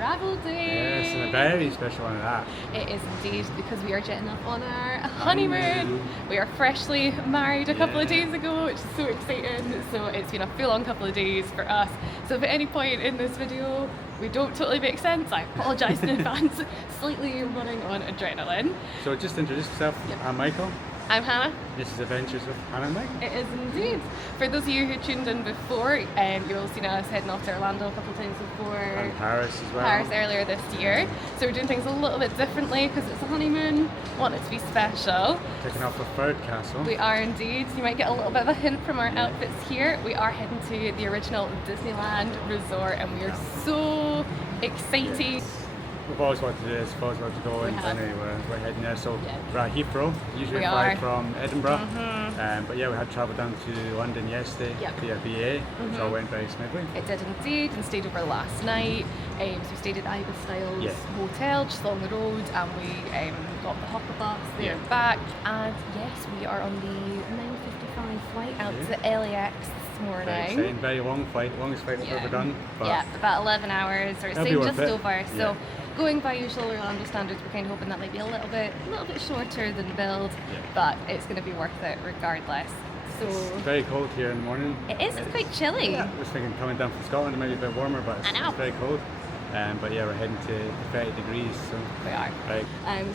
travel day. Yes, and a very special one of that. It is indeed, because we are jetting off on our honeymoon. We are freshly married a couple of days ago, which is so exciting. So it's been a full-on couple of days for us. So if at any point in this video we don't totally make sense, I apologise in advance. Slightly running on adrenaline. So just introduce yourself. Yep. I'm Michael. I'm Hannah. This is Adventures with Hannah and Michael. It is indeed. For those of you who tuned in before, you've all seen us heading off to Orlando a couple of times before. And Paris as well. Paris earlier this year. So we're doing things a little bit differently because it's a honeymoon. Want it to be special. Taking off a third castle. We are indeed. You might get a little bit of a hint from our outfits here. We are heading to the original Disneyland resort and we are so excited. Yes. We've always wanted to do this, we've always wanted to go, and anyway, we're heading there. So we're at Heathrow, usually we fly from Edinburgh, but yeah, we had travelled down to London yesterday via BA, which all went very smoothly. It did indeed, and stayed over last night. So we stayed at Ibis Styles Hotel, just along the road, and we got the hopper bus there and back. And yes, we are on the 9:55 flight out to LAX this morning. Very exciting, very long flight, longest flight we've ever done. But about 11 hours, or it's saying just over. So. Yeah. Going by usual Orlando standards, we're kind of hoping that might be a little bit shorter than build, but it's going to be worth it regardless. So it's very cold here in the morning. It is. It's quite chilly. I was thinking coming down from Scotland it might be a bit warmer, but it's very cold. But yeah, we're heading to 30 degrees. So we are. Right.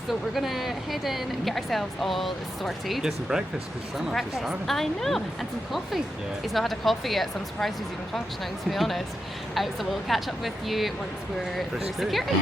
So we're gonna head in and get ourselves all sorted. Get some breakfast because I'm actually starving. I know, and some coffee. Yeah. He's not had a coffee yet, so I'm surprised he's even functioning, to be honest. So we'll catch up with you once we're through security.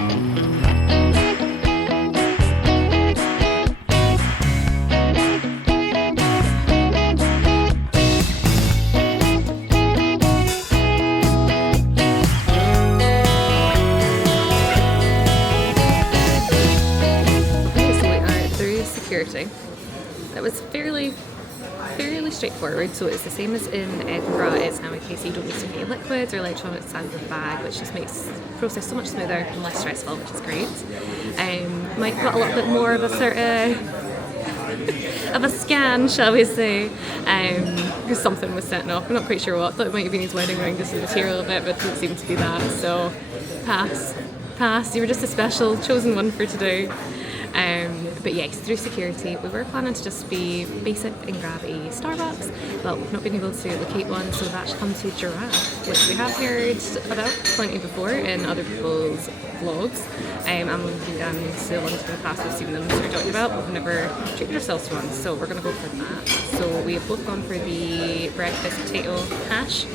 It was fairly straightforward, so it's the same as in Edinburgh. It's now a case you don't need to pay liquids or electronics out of the bag, which just makes the process so much smoother and less stressful, which is great. Might got a little bit more of a sort of a scan, shall we say, because something was setting off. I'm not quite sure what. Thought it might have been his wedding ring, just the material of it, but it didn't seem to be that. So pass. You were just a special chosen one for today. But yes, through security, we were planning to just be basic and grab a Starbucks, but we've not been able to locate one, so we've actually come to Giraffe, which we have heard about plenty before in other people's vlogs, and we've been down to London in the past, we've seen them sort of talking about, but we've never treated ourselves to one, so we're going to go for that. So we have both gone for the breakfast potato hash.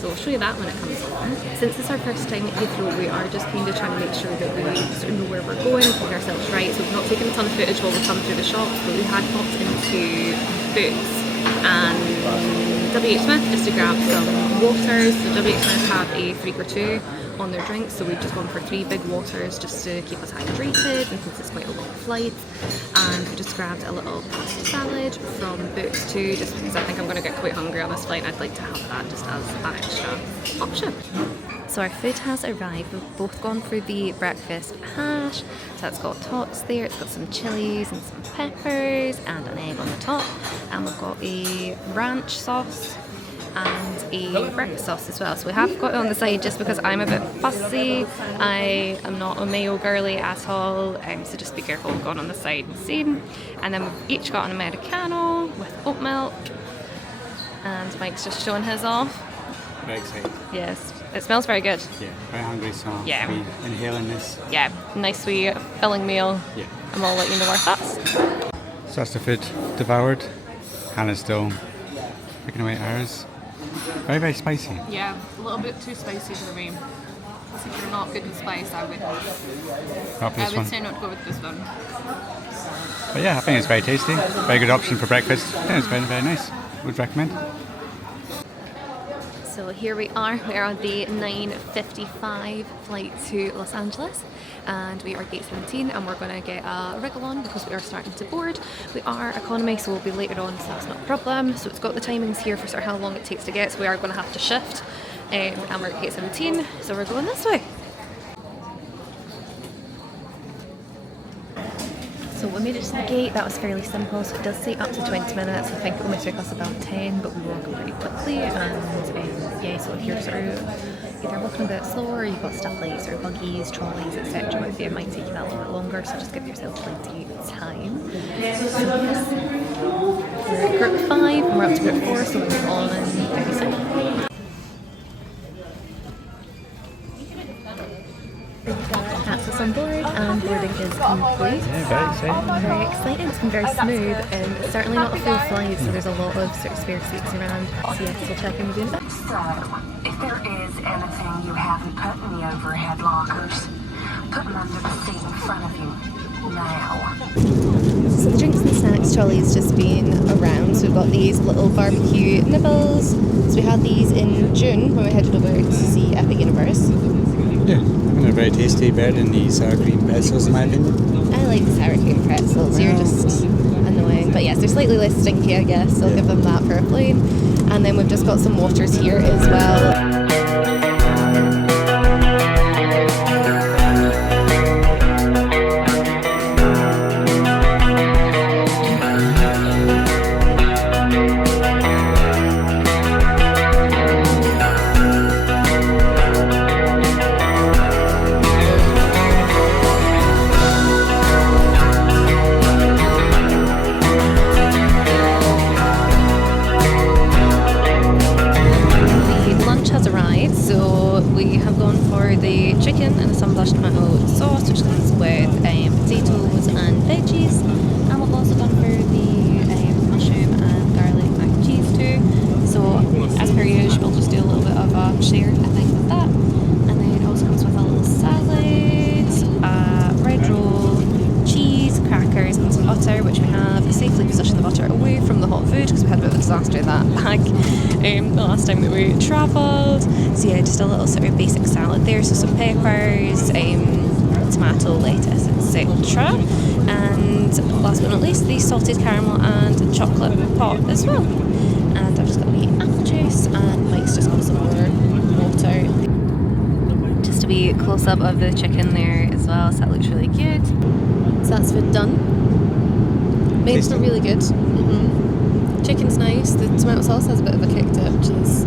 So I'll show you that when it comes on. Since it's our first time at Heathrow, we are just kind of trying to make sure that we sort of know where we're going, keep ourselves right. So we've not taken a ton of footage while we come through the shops, but we had popped into Boots and WH Smith just to grab some waters. So WH Smith have a 3 for 2 on their drinks, so we've just gone for 3 big waters just to keep us hydrated, and since it's quite a long flight. And we just grabbed a little pasta salad from Boots too, just because I think I'm going to get quite hungry on this flight and I'd like to have that just as an extra option. So our food has arrived. We've both gone for the breakfast hash. So it's got tots there, it's got some chilies and some peppers and an egg on the top. And we've got a ranch sauce and a breakfast sauce as well. So we have got it on the side just because I'm a bit fussy. I am not a mayo girly at all, so just be careful. We've gone on the side and seen. And then we've each got an Americano with oat milk. And Mike's just showing his off. Very excited. Yes, it smells very good. Yeah, very hungry, so I'll be inhaling this. Yeah, nice wee filling meal. Yeah. And we'll let you know our thoughts. So that's the food devoured. Hannah's still picking away at hers. Very, very spicy. Yeah, a little bit too spicy for me. If you're not good with spice, I would say not to go with this one. But yeah, I think it's very tasty. Very good option for breakfast. I think it's very, very nice. Would recommend. So here we are on the 9:55 flight to Los Angeles, and we are gate 17, and we're going to get a wriggle on because we are starting to board. We are economy, so we'll be later on, so that's not a problem. So it's got the timings here for sort of how long it takes to get, so we are going to have to shift, and we're at gate 17, so we're going this way. So we made it to the gate. That was fairly simple, so it does say up to 20 minutes. I think it only took us about 10, but we were walking pretty quickly. And yeah, so if you're sort of either walking a bit slower, or you've got stuff like sort of buggies, trolleys, etc. with you, it might take you that little bit longer, so just give yourself plenty of time. So yes, we're at group 5, and we're up to group 4, so we're on very soon. Access on board and boarding is complete. Yeah, very exciting. Very exciting. It's been very smooth and it's certainly not a full flight, so there's a lot of sort of spare seats around. So yeah, we'll check in with you in a bit. So, if there is anything you haven't put in the overhead lockers, put them under the seat in front of you now. So the drinks and snacks trolley's just been around. So we've got these little barbecue nibbles. So we had these in June when we headed over to see Epic Universe. Yeah, I think they're very tasty, better than the sour cream pretzels in my opinion. I like the sour cream pretzels, you're just annoying. But yes, they're slightly less stinky, I guess, so I'll give them that for a plain. And then we've just got some waters here as well. Chicken and a sun-blushed tomato sauce, which comes with potatoes and veggies, and we've also gone for the mushroom and garlic mac and cheese too. So as per usual, we'll just do a little bit of a share, I think, with that. And then it also comes with a little salad, bread roll, cheese, crackers, and some butter, which we have safely positioned the butter away from the hot food because we had a bit of a disaster with that back the last time that we travelled. So yeah, just a little sort of basic salad there, so some peppers, tomato, lettuce, etc. And last but not least, the salted caramel and chocolate pot as well. And I've just got the apple juice, and Mike's just got some more water. Just a wee close up of the chicken there as well, so that looks really good. So that's food done. Made's not really good. Chicken's nice, the tomato sauce has a bit of a kick to it, which is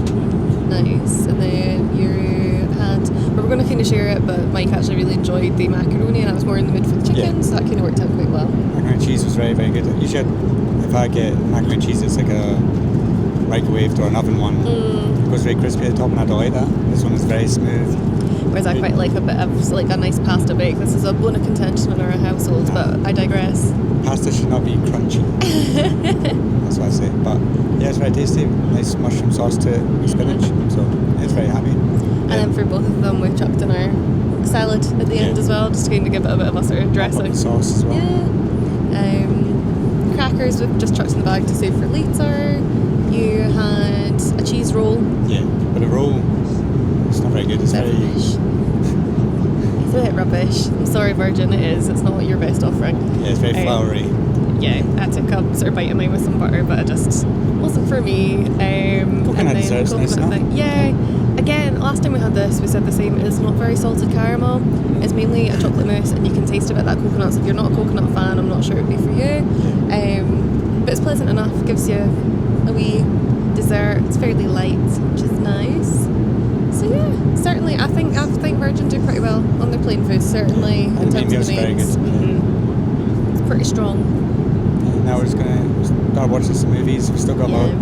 nice. And then we were going to kind of share it, but Mike actually really enjoyed the macaroni and I was more in the mood for the chicken, so that kind of worked out quite well. Macaroni and cheese was very, very good. Usually if I get macaroni and cheese, it's like a microwaved or an oven one. It goes very crispy at the top and I don't like that. This one is very smooth. Whereas I quite like a bit of like a nice pasta bake. This is a bone of contention in our household, but I digress. Pasta should not be crunchy. That's what I say. But yeah, it's very tasty. Nice mushroom sauce to spinach. So it's very happy. And then for both of them, we've chucked in our salad at the end as well, just to kind of give it a bit of a sort of dressing. Sauce as well. Yeah. Crackers we've just chucked in the bag to save for later. You had a cheese roll. Yeah, but a roll, it's not very good. It's very rubbish. It's a bit rubbish. I'm sorry, Virgin, it is. It's not your best offering. Yeah, it's very floury. Yeah, I took a sort of bite of mine with some butter, but it just wasn't for me. Coconut dessert's nice enough. Yeah. Again, last time we had this, we said the same. It's not very salted caramel. It's mainly a chocolate mousse, and you can taste a bit of that coconut. So if you're not a coconut fan, I'm not sure it'd be for you. But it's pleasant enough. Gives you a wee dessert. It's fairly light, which is nice. So yeah, certainly, I think Virgin do pretty well on their plain food. Certainly in terms of the mains. It's pretty strong. Now we're just gonna start watching some movies. We've still got about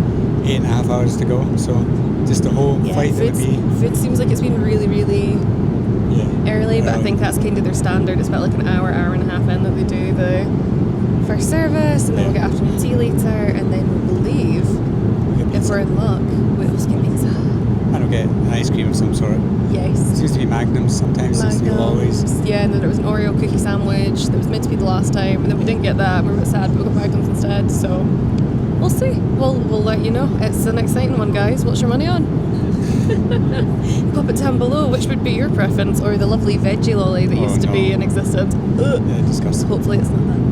8.5 hours to go, so just the whole flight that would be. Food seems like it's been really, really early, but I think that's kind of their standard. It's about like an hour and a half in that they do the first service, and then we'll get afternoon tea later, and then we believe, if we're in luck, we'll just get pizza. And we'll get an ice cream of some sort. Yes. It seems to be Magnums sometimes. Seems to be always. Yeah, and then there was an Oreo cookie sandwich that was meant to be the last time, and then we didn't get that. We're a bit sad, but we got Magnums instead. So we'll see. We'll let you know. It's an exciting one, guys. What's your money on? Pop it down below. Which would be your preference, or the lovely veggie lolly that used to be and existed? Yeah, disgusting. Hopefully it's not that.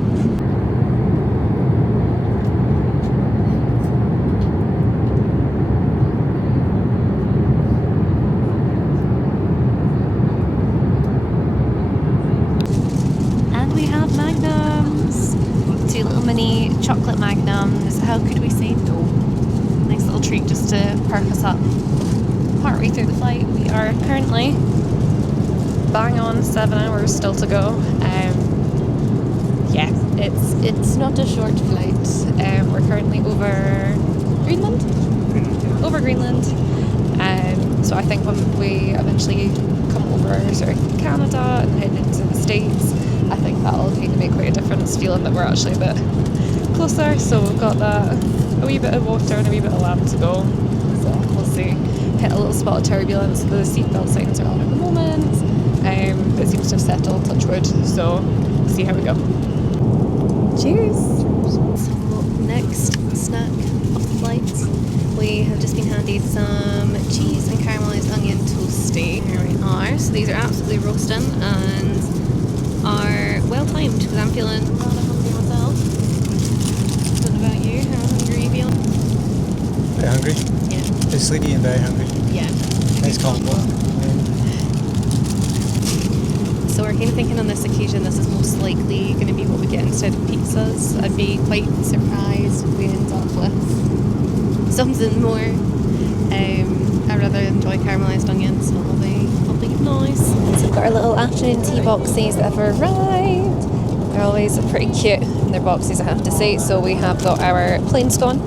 mini chocolate magnums. How could we say no? Nice little treat just to perk us up. Partway through the flight, we are currently bang on 7 hours still to go. Yeah, it's not a short flight. We're currently over Greenland. Over Greenland. So I think when we eventually come over sort of Canada and head into the States, I think that'll kind of make quite a difference, feeling that we're actually a bit closer. So we've got that, a wee bit of water and a wee bit of land to go. So we'll see. Hit a little spot of turbulence. The seatbelt signs are on at the moment. It seems to have settled, touch wood. So we'll see how we go. Cheers! So next snack of the flight, we have just been handed some cheese and caramelised onion toasty. Here we are. So these are absolutely roasting and are well timed because I'm feeling rather hungry myself. Don't know about you, how hungry are you feeling? Very hungry. Yeah. Just sleepy and very hungry. Yeah. Nice combo. So we're kind of thinking on this occasion this is most likely going to be what we get instead of pizzas. I'd be quite surprised if we end up with something more. I rather enjoy caramelised onions, so it'll be nice. So we've got our little afternoon tea boxes that have arrived. They're always pretty cute in their boxes, I have to say. So we have got our plain scone.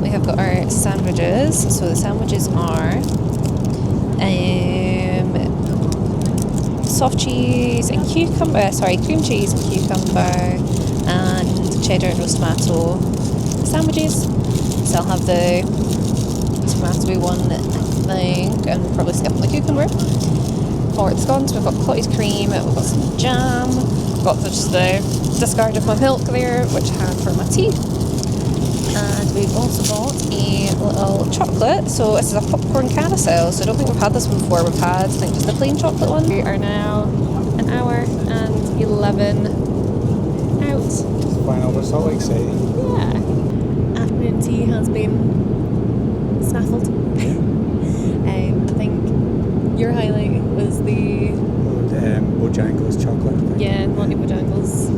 We have got our sandwiches. So the sandwiches are soft cheese and cream cheese and cucumber and cheddar and roast tomato sandwiches. So I'll have the tomatoey one, I think, and probably skip on the cucumber. For the scones, we've got clotted cream, we've got some jam, we've got just the discard of my milk there, which I had for my tea. And we've also got a little chocolate. So this is a popcorn carousel. So I don't think we've had this one before. We've had, I think, just the plain chocolate one. We are now an hour and 11 out. Flying over Salt Lake City. Yeah. Afternoon tea has been snaffled. I think your highlight was the Bojangles chocolate. yeah, Monty Bojangles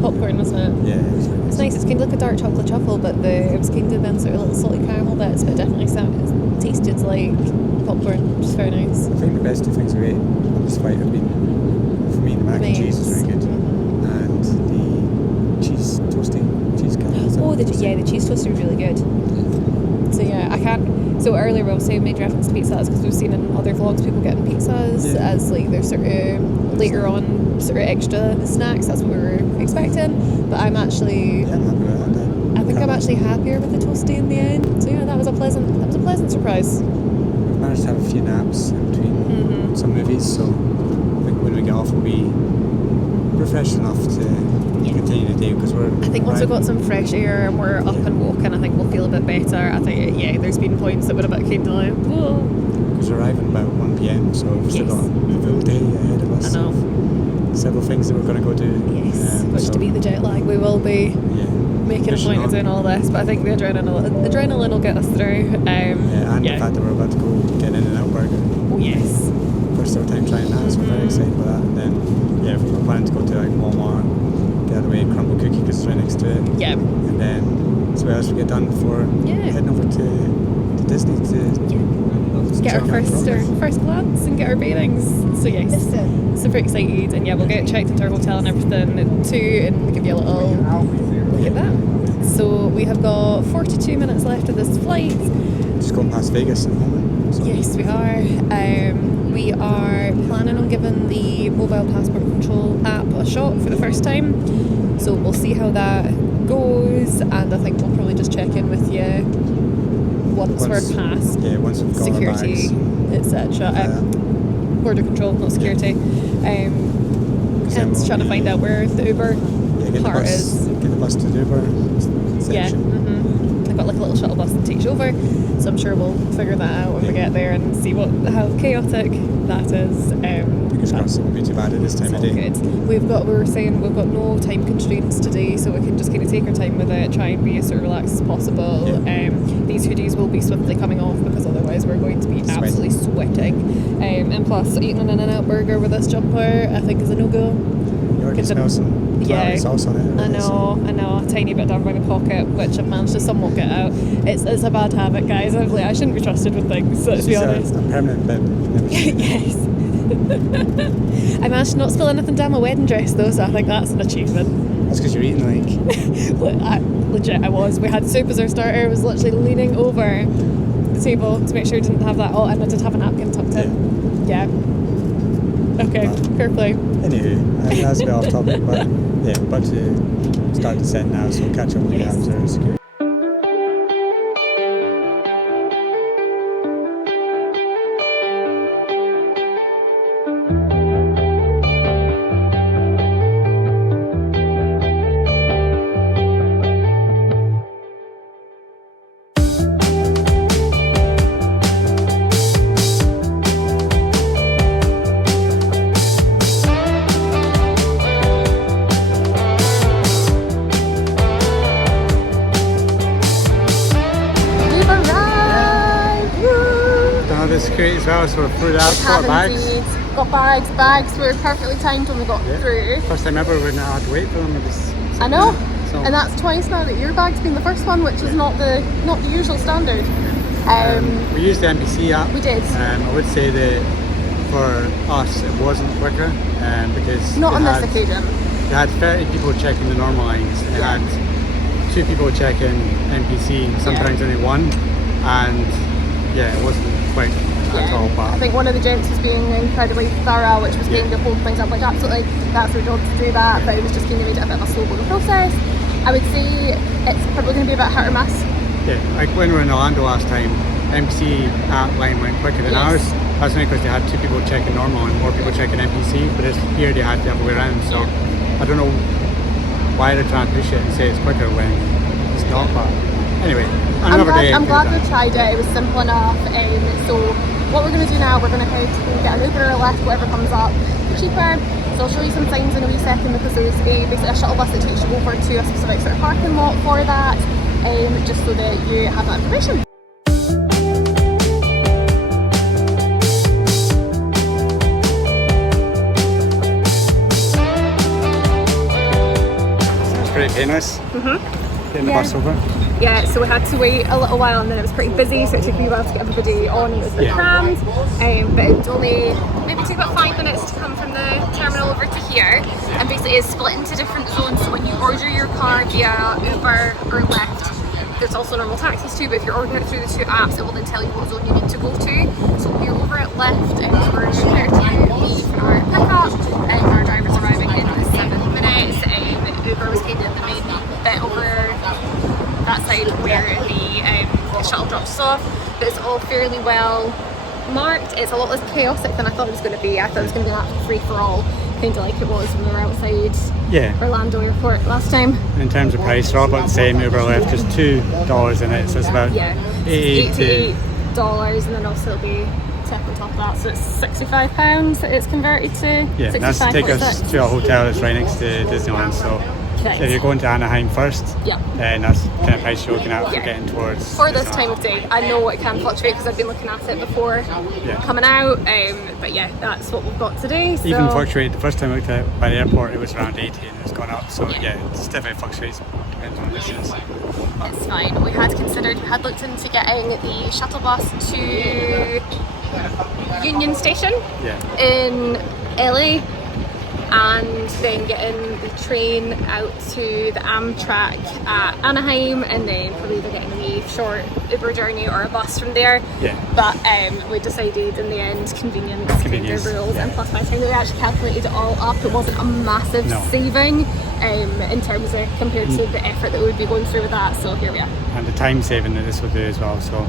popcorn, wasn't it? Yeah, it was really It's nice. It's kind of like a dark chocolate truffle, but it was kind of then sort of little salty caramel bits, but definitely it tasted like popcorn, which is very nice. I think the best two things we ate on this flight have been, for me, the mac and cheese was very good, and the cheese toasty cheese caramel. Oh, the cheese toaster was really good. So yeah, I can't. So earlier we obviously made reference to pizzas because we've seen in other vlogs people getting pizzas as like their sort of later on sort of extra snacks. That's what we were expecting. But I'm actually, Yeah, I'm happy with that. I think I'm actually happier with the toasty in the end. So yeah, that was a pleasant surprise. We've managed to have a few naps in between some movies, so I think when we get off we'll be refreshed enough to continue the day because we're. I think once we've got some fresh air and we're up and walking, I think we'll feel a bit better. I think there's been points that were a bit kind of like, whoa. Because we're arriving about 1 p.m, so we've still got a full day ahead of us. I know. Several things that we're going to go do. Yes, which to beat the jet lag, we will be making a point of doing all this. But I think the adrenaline will get us through. And the fact that we're about to go get an In-N-Out burger. Oh yes. First ever time trying that, so we're very excited about that. And then we're planning to go to like Walmart, get away Crumbl Cookie because it's right next to it. Yeah. And then so what else we get done before heading over to Disney to get our first glance and get our bearings. So yes, super excited, and we'll get checked into our hotel and everything too, and give you a little look at that. So we have got 42 minutes left of this flight. Just going past Vegas at the moment. So. Yes, we are. We are planning on giving the mobile passport control app a shot for the first time. So we'll see how that goes, and I think we'll probably just check in with you once we're past once we've got security, etc. Border control, not security. And trying to find out where the Uber part is. Get the bus to the Uber section. I've got like a little shuttle bus that takes you over, so I'm sure we'll figure that out when we get there and see how chaotic that is. Fingers crossed it won't be too bad at this time of day. Good. We were saying we've got no time constraints today, so we can just kind of take our time with it, try and be as sort of relaxed as possible. These hoodies will be swiftly coming off because otherwise we're going to be absolutely sweating. And plus, eating an In-N-Out burger with this jumper, I think, is a no-go. You I can smell some tomato sauce on it. I know, a tiny bit down by my pocket, which I've managed to somewhat get out. It's a bad habit, guys. I shouldn't be trusted with things, so, to be honest. A permanent bit. Yes. I managed to not spill anything down my wedding dress though, so I think that's an achievement. That's because you're eating Legit, I was. We had soup as our starter. I was literally leaning over the table to make sure I didn't have that. And I did have a napkin tucked in. Yeah. Okay, fair play. Anywho, that's a bit off topic, but yeah, about to start the set now, so we'll catch up with you after security. Security as well, so we're through that. Got bags. Got bags. We were perfectly timed when we got through. First time ever we not had to wait for them. I know, and that's twice now that your bag's been the first one, which is not the usual standard. We used the NPC app. We did. I would say that for us it wasn't quicker because not on this occasion. They had 30 people checking the normal lines, and they had 2 people checking NPC. Sometimes only 1, and it wasn't quick at all. But I think one of the gents was being incredibly thorough, which was keen to hold things up. Like absolutely, that's our job to do that. But it was just keen to make it a bit of a slow going process. I would say it's probably going to be a bit hit or miss. Yeah, like when we were in Orlando last time, NPC app line went quicker than ours. That's only because they had 2 people checking normal and more people checking NPC. But here they had the other way around. So I don't know why they're trying to push it and say it's quicker when it's not. But anyway. I'm glad we tried it. It was simple enough. So what we're going to do now, we're going to head and get an Uber or a Lyft, whatever comes up cheaper. So I'll show you some signs in a wee second, because there's basically a shuttle bus that takes you over to a specific sort of parking lot for that, just so that you have that information. It's pretty painless. Getting the bus over. Yeah, so we had to wait a little while, and then it was pretty busy, so it took me a while to get everybody on. It was a bit crammed, but it would only maybe take about 5 minutes to come from the terminal over to here. And basically it's split into different zones, so when you order your car via Uber or Lyft, there's also normal taxis too, but if you're ordering it through the 2 apps, it will then tell you what zone you need to go to. So we're over at Lyft, and we're here to leave our pickup, and our driver's arriving in 7 minutes. Uber was kind of the main bit over that side where the shuttle drops us off, but it's all fairly well marked. It's a lot less chaotic than I thought it was going to be. I thought it was going to be an absolute free-for-all, kind of like it was when we were outside Orlando Airport last time. In terms of price, they're all about the same. Uber Lyft, just $2 in it, so it's about $88, and then also it'll be tip on top of that, so it's £65 that it's converted to. Yeah, that's to take us to a hotel that's right next to Disneyland. So if you're going to Anaheim first, then that's the kind of price you're looking at for getting towards for this time of day. I know it can fluctuate because I've been looking at it before coming out, but that's what we've got today. So. Even fluctuated. The first time I looked at it by the airport, it was around 80 and it's gone up. So it's definitely fluctuates. Depends on the distance. It's fine. We had looked into getting the shuttle bus to Union Station in LA, and then getting the train out to the Amtrak at Anaheim, and then probably either getting a wee short Uber journey or a bus from there. But we decided in the end convenience rules, and plus by the time that we actually calculated it all up, it wasn't a massive saving in terms of compared to the effort that we would be going through with that. So here we are. And the time saving that this will do as well. So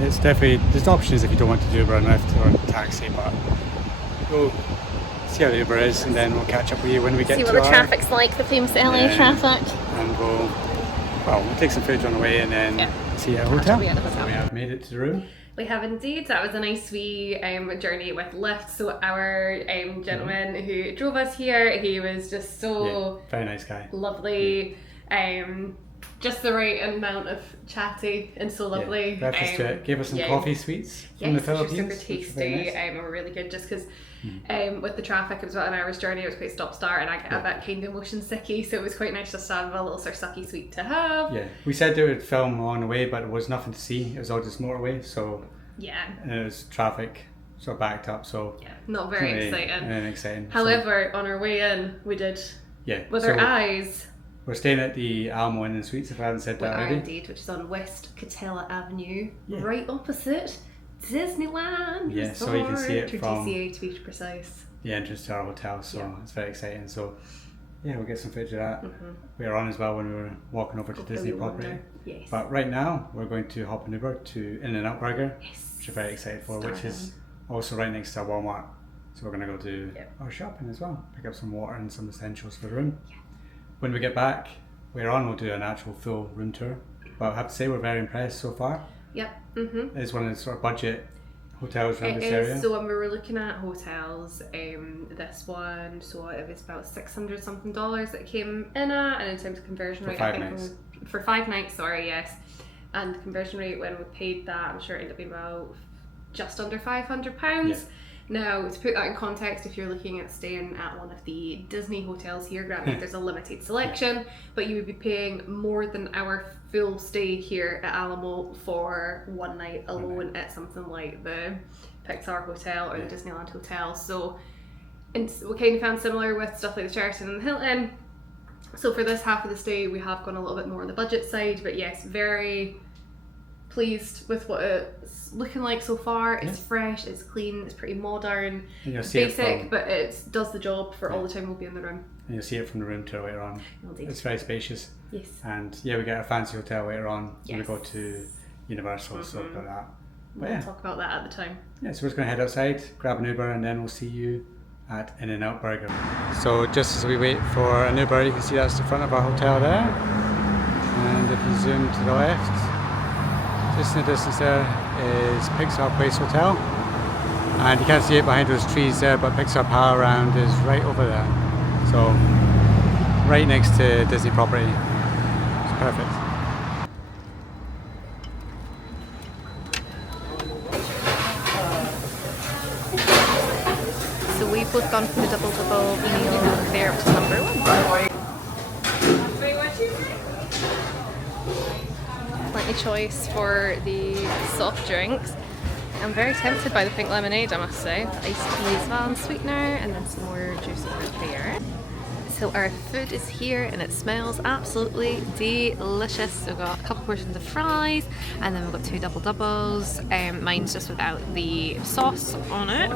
it's definitely, there's options if you don't want to do Uber and Lyft or taxi, but we'll see how the Uber is, and then we'll catch up with you when we get to see what the traffic's like, the famous LA traffic. And we'll take some footage on the way, and then see our hotel. So we have made it to the room. We have indeed. That was a nice wee journey with Lyft. So our gentleman who drove us here, he was just so very nice guy, lovely. just the right amount of chatty and so lovely. Yeah, breakfast to it. Gave us some coffee sweets from the Philippines. Super tasty. Were really good just because with the traffic it was about an hour's journey, it was quite stop start, and I get a bit kind of motion sicky, so it was quite nice just to have a little sort of sucky sweet to have. Yeah, we said they would film along the way, but there was nothing to see. It was all just motorway, so and it was traffic sort of backed up, so not very exciting. So, however, on our way in we did with our eyes. We're staying at the Alamo Inn and Suites, if I haven't said that already. Indeed, which is on West Catella Avenue, right opposite Disneyland. Yeah, so you can see it from DCA to be precise. The entrance to our hotel, so it's very exciting. So we'll get some footage of that. We were on as well when we were walking over to Disney property. Yes. But right now we're going to hop an Uber to In-N-Out Burger, which we're very excited for, which is also right next to Walmart. So we're going to go do our shopping as well, pick up some water and some essentials for the room. When we get back later on, we'll do an actual full room tour. But I have to say we're very impressed so far. It's one of the sort of budget hotels around this area. So when we were looking at hotels, this one, so it was about $600 something that came in at, and in terms of conversion rate, for 5 nights, and the conversion rate when we paid that, I'm sure it ended up being about just under £500. Now, to put that in context, if you're looking at staying at one of the Disney hotels here, granted there's a limited selection, but you would be paying more than our full stay here at Alamo for 1 night alone at something like the Pixar Hotel or the Disneyland Hotel. So we kind of found similar with stuff like the Sheraton and the Hilton. So for this half of the stay, we have gone a little bit more on the budget side, but yes, very pleased with what it's looking like so far. It's fresh, it's clean, it's pretty modern, it's basic, but it does the job for all the time we'll be in the room. And you'll see it from the room tour later on. It's very spacious. Yes. And we get a fancy hotel later on when we go to Universal, so about that. But we'll talk about that at the time. So we're just going to head outside, grab an Uber, and then we'll see you at In-N-Out Burger. So just as we wait for an Uber, you can see that's the front of our hotel there. And if you zoom to the left, just in the distance there is Pixar Place Hotel, and you can't see it behind those trees there, but Pixar Power Round is right over there, so right next to Disney property. It's perfect. So we've both gone for the double meal there, which is number 1. Plenty choice for the soft drinks. I'm very tempted by the pink lemonade, I must say. The iced tea as well, and sweetener, and then some more juice over there. So our food is here and it smells absolutely delicious. We've got a couple portions of fries, and then we've got 2 doubles. Mine's just without the sauce on it.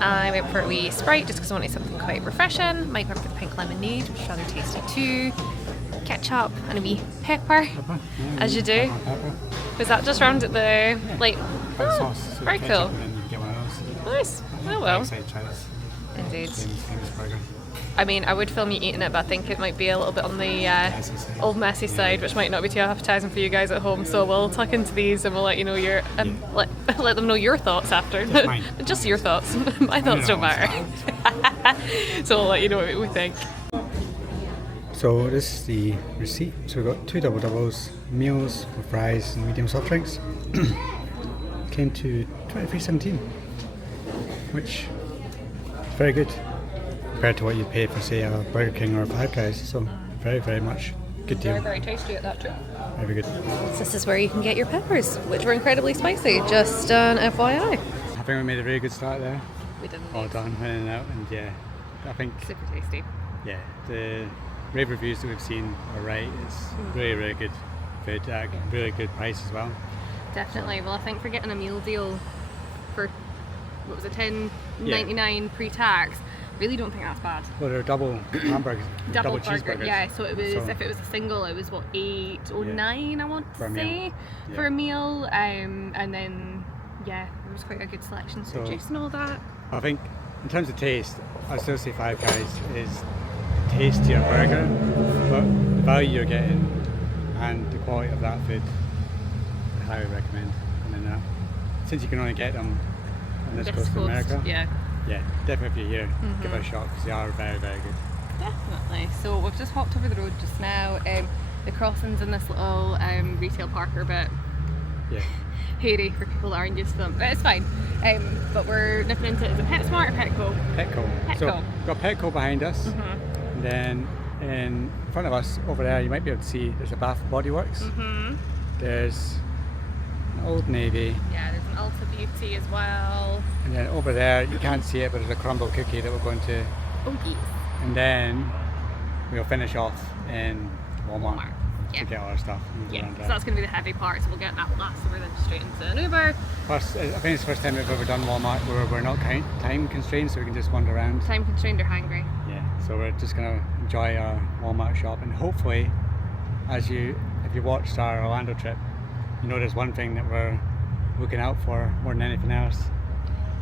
I went for a wee Sprite just because I wanted something quite refreshing. Mike went for the pink lemonade, which is rather tasty too. Ketchup and a wee pepper, as you do. Was that just round at the sauce, so very cool. And then you get one of those. Nice. Oh well. Excited to try this. Indeed. Famous burger. I mean, I would film you eating it, but I think it might be a little bit on the old messy side, which might not be too appetizing for you guys at home. So we'll tuck into these and we'll let you know your let them know your thoughts after. Just your thoughts. My thoughts don't matter. So we'll let you know what we think. So this is the receipt. So we've got 2 doubles, meals with fries and medium soft drinks. Came to $23.17, which is very good compared to what you'd pay for, say, a Burger King or a Five Guys. So very, very much good deal. Very, very tasty at that too. Very good. So this is where you can get your peppers, which were incredibly spicy. Just an FYI. I think we made a very good start there. We didn't. All done, in and out, and I think Super tasty. The rave reviews that we've seen are right. It's really, really good food at a really good price as well. Definitely. Well, I think for getting a meal deal for, what was it, $10.99 pre-tax, really don't think that's bad. Well, they're double hamburgers, double cheeseburgers. Yeah, so it was, if it was a single, it was what, $8.09 I want to say, for a meal. And then, there was quite a good selection, so juice and all that. I think in terms of taste, I'd still say Five Guys is tastier burger, but the value you're getting and the quality of that food, I highly recommend coming in. Since you can only get them on this coast of America, definitely if you're here, give it a shot because they are very, very good. Definitely. So we've just hopped over the road just now. the crossings in this little retail park are a bit hairy for people that aren't used to them, but it's fine. But we're nipping into, is it PetSmart or Petco? Petco. So we've got Petco behind us, and then in front of us over there, you might be able to see there's a Bath Body Works. There's an Old Navy. Yeah, there's an Ulta Beauty as well. And then over there, you can't see it, but there's a Crumbl Cookie that we're going to. Oh yes. And then we'll finish off in Walmart. Yeah. To get all our stuff. Yeah, so that's going to be the heavy part, so we'll get that last, so we're then straight into an Uber. Plus, I think it's the first time we've ever done Walmart where we're not time constrained, so we can just wander around. Time constrained or hungry. Yeah, so we're just going to enjoy our Walmart shop, and hopefully, if you watched our Orlando trip, you know there's one thing that we're looking out for more than anything else.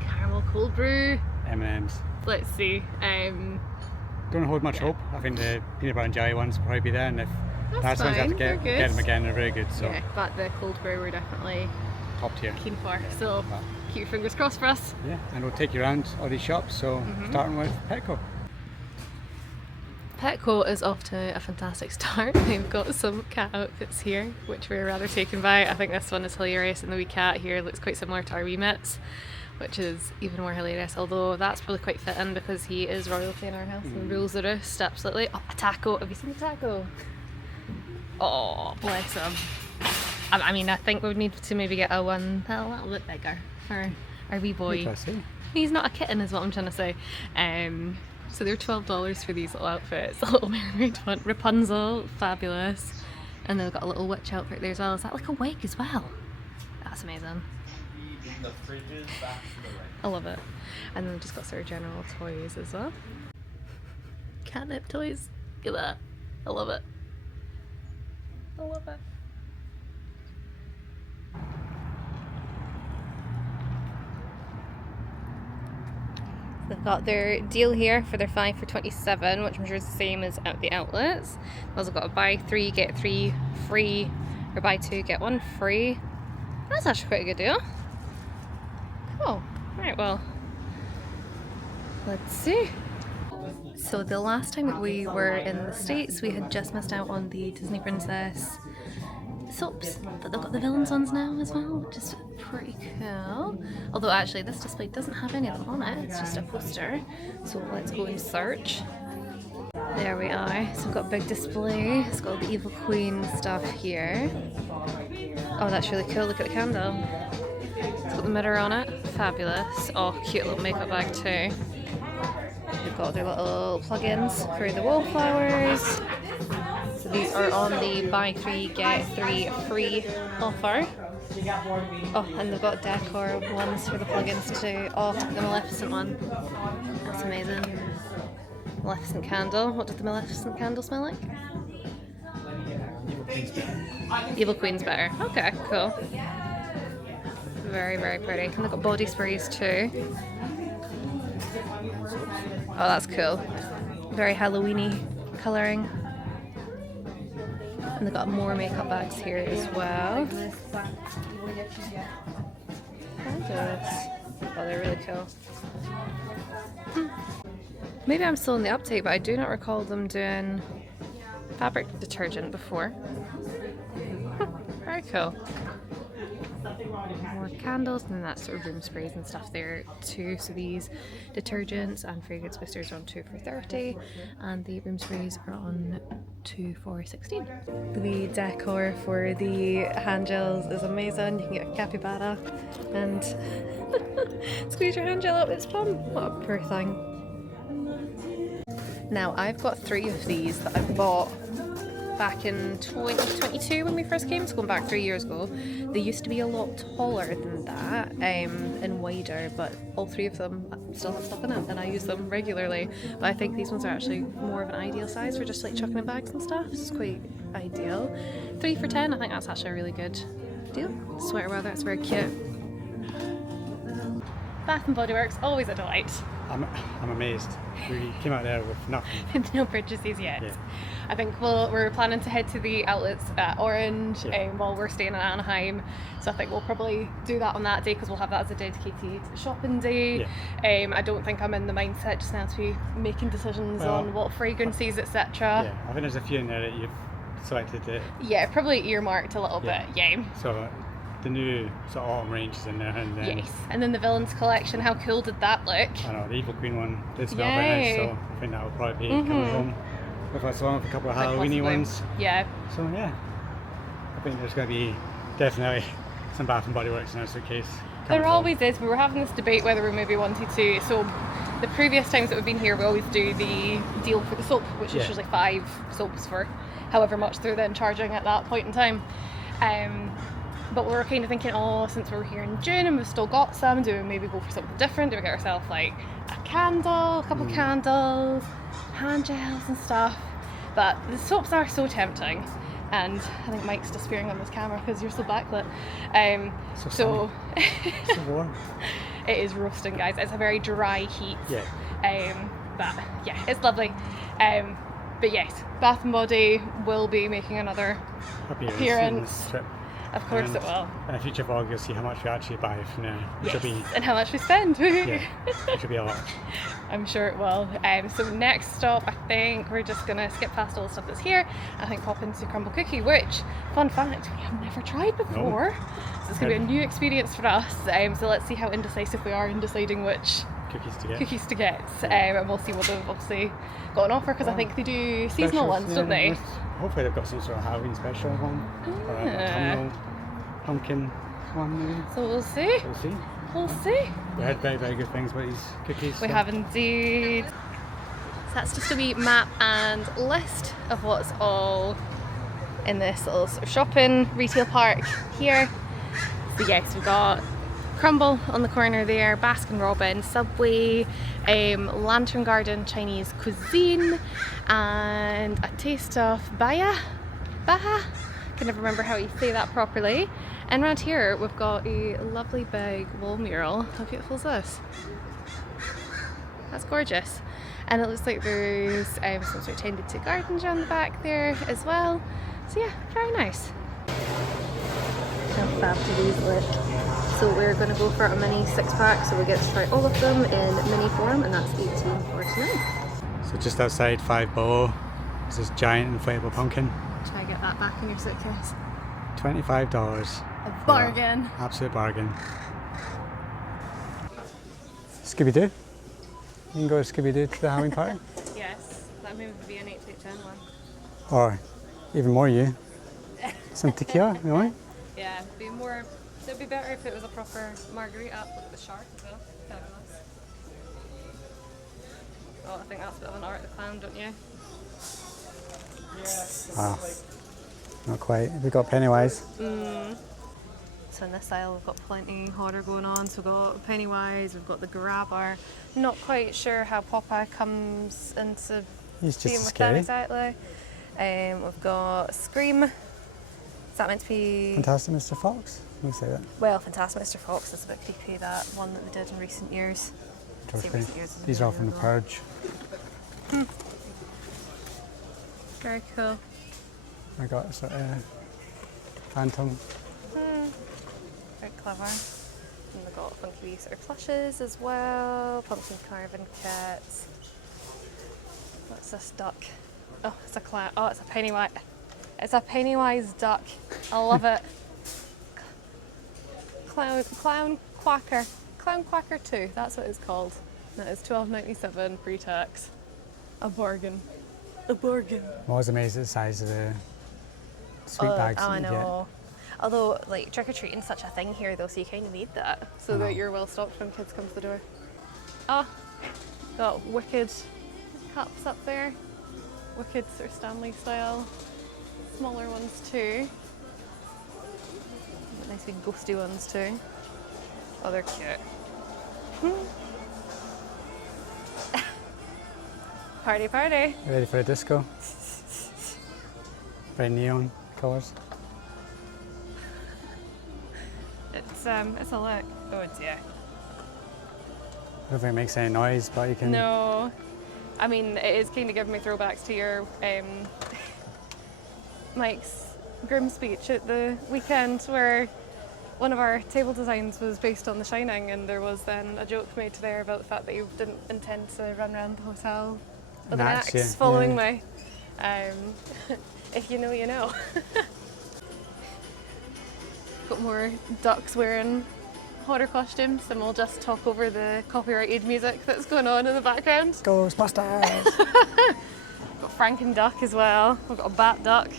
Caramel cold brew. M&Ms. Let's see. Don't hold much hope. I think the peanut butter and jelly ones will probably be there, and if that's ones you have to get them again, they're very good. So yeah, but the cold brew we're definitely top tier. Keen for. So keep your fingers crossed for us. Yeah, and we'll take you around all these shops. So starting with Petco. Petco is off to a fantastic start. They've got some cat outfits here, which we're rather taken by. I think this one is hilarious, and the wee cat here looks quite similar to our wee Mitts, which is even more hilarious, although that's probably quite fitting because he is royalty in our house and rules the roost, absolutely. Oh, a taco. Have you seen the taco? Oh, bless him. I mean, I think we would need to maybe get a little bit bigger for our wee boy. He's not a kitten is what I'm trying to say. So they're $12 for these little outfits. A little mermaid one. Rapunzel, fabulous. And they've got a little witch outfit there as well. Is that like a wig as well? That's amazing. I love it. And then we've just got sort of general toys as well. Catnip toys. Look at that. I love it. I love it. They've got their deal here for their 5 for $27, which I'm sure is the same as at the outlets. They've also got a buy 3 get 3 free, or buy 2 get 1 free. That's actually quite a good deal. Cool. Right, well, let's see. So the last time that we were in the States, we had just missed out on the Disney Princess soaps, but they've got the villains ones now as well, which is pretty cool. Although actually this display doesn't have any of them on it, it's just a poster. So let's go and search. There we are. So we've got a big display. It's got all the Evil Queen stuff here. Oh, that's really cool. Look at the candle. It's got the mirror on it. Fabulous. Oh, cute little makeup bag too. They've got their little plugins for the wallflowers. So these are on the buy 3 get 3 free offer. Oh, and they've got decor ones for the plugins too. Oh, the Maleficent one. That's amazing. Maleficent candle. What does the Maleficent candle smell like? Evil Queen's better. Okay, cool. Very, very pretty. And they've got body sprays too. Oh, that's cool. Very Halloween-y colouring. And they've got more makeup bags here as well. Fabulous. Oh, they're really cool. Maybe I'm still in the update, but I do not recall them doing fabric detergent before. Very cool. More candles, and then that's sort of room sprays and stuff there too. So these detergents and fragrance boosters are on 2 for $30, and the room sprays are on 2 for $16. The decor for the hand gels is amazing. You can get a capybara and squeeze your hand gel up. It's fun. What a poor thing. Now I've got 3 of these that I bought back in 2022 when we first came, so going back 3 years ago. They used to be a lot taller than that and wider, but all 3 of them still have stuff in it and I use them regularly. But I think these ones are actually more of an ideal size for just like chucking in bags and stuff. It's quite ideal. 3 for $10, I think that's actually a really good deal. Sweater weather, it's very cute. Bath and Body Works, always a delight. I'm amazed. We came out there with nothing. No purchases yet. Yeah. I think we're planning to head to the outlets at Orange while we're staying in Anaheim. So I think we'll probably do that on that day because we'll have that as a dedicated shopping day. Yeah. I don't think I'm in the mindset just now to be making decisions on what fragrances, etc. Yeah, I think there's a few in there that selected it. Yeah, probably earmarked a little bit. Yeah. So the new sort of autumn range is in there, and then Yes. And then the Villains collection. How cool did that look? I know the Evil Queen one did smell very nice, so I think that will probably be coming home with us along with a couple of Halloweeny ones. Yeah. So yeah, I think there's going to be definitely some Bath and Body Works in our suitcase. There always is. We were having this debate whether we maybe wanted to. So the previous times that we've been here, we always do the deal for the soap, which is usually 5 soaps for however much they're then charging at that point in time. But we were kind of thinking, since we're here in June and we've still got some, do we maybe go for something different? Do we get ourselves like a candle, a couple of candles, hand gels and stuff? But the soaps are so tempting. And I think Mike's disappearing on this camera because you're so backlit. So warm. It is roasting, guys. It's a very dry heat. Yeah. But yeah, it's lovely. But yes, Bath and Body will be making another appearance. Trip. Of course it will. In a future vlog, you'll see how much we actually buy from there. Which will be, and how much we spend. yeah, which will be a lot. I'm sure it will. So next stop, I think we're just gonna skip past all the stuff that's here. I think pop into Crumbl Cookie, which, fun fact, we have never tried before. No. So it's gonna be a new experience for us. So let's see how indecisive we are in deciding which cookies to get. And we'll see what they've obviously got on offer, because I think they do seasonal ones, don't they? Hopefully they've got some sort of Halloween special one, or a autumnal pumpkin one maybe. So we'll see. We'll see. We heard very, very good things about these cookies. We have indeed. So that's just a wee map and list of what's all in this little sort of shopping retail park here. So yes, we've got Crumbl on the corner there, Baskin Robbins, Subway, Lantern Garden Chinese cuisine, and a taste of Baha. I can never remember how you say that properly. And around here we've got a lovely big wall mural. How beautiful is this? That's gorgeous. And it looks like there's some sort of tended to gardens around the back there as well. So yeah, very nice. How fab do these look? So we're going to go for a mini 6-pack, so we get to try all of them in mini form, and that's $18.49. So just outside Five Below, there's this giant inflatable pumpkin. Try to get that back in your suitcase. $25. A bargain. Absolute bargain. Scooby-Doo. You can go to Scooby-Doo to the Halloween party. Yes, that maybe would be an 8-10 one. Or even more you. Some tequila, you know? Yeah, it'd be better if it was a proper margarita. Look at the shark as well. Fabulous. Oh, I think that's a bit of an Art the Clown, don't you? Wow. Not quite. We've got Pennywise. So in this aisle we've got plenty horror going on. So we've got Pennywise, we've got the Grabber. Not quite sure how Popeye comes into He's being just with scary. them exactly. We've got Scream. Is that meant to be... Fantastic Mr. Fox? Let me say that. Well, Fantastic Mr. Fox is a bit creepy, that one that they did in recent years. These are all from The Purge. Very cool. I got a sort of phantom. Very clever. And we've got funky wee sort of plushes as well. Pumpkin carving kits. What's this duck? Oh, it's a clown. Oh, it's a Pennywise. It's a Pennywise duck. I love it. Clown Quacker. Clown Quacker 2. That's what it's called. That is $12.97 pre-tax. A bargain. A bargain. I'm always amazed at the size of the sweet bags that I you know. Although, like, trick-or-treating's such a thing here, though, so you kind of need that so that you're well stocked when kids come to the door. Oh, got Wicked cups up there. Wicked sort of Stanley style. Smaller ones too. Nice big ghosty ones too. Oh, they're cute. Party, party. Ready for a disco? Very neon colours. It's a look. Oh, it's yeah. I don't think it makes any noise, but you can... No. I mean, it is kind of giving me throwbacks to your Mike's groom speech at the weekend, where one of our table designs was based on The Shining, and there was then a joke made there about the fact that you didn't intend to run around the hotel with an axe following me. If you know, you know. Got more ducks wearing horror costumes, and we'll just talk over the copyrighted music that's going on in the background. Ghostbusters! Got Franken duck as well. We've got a bat duck.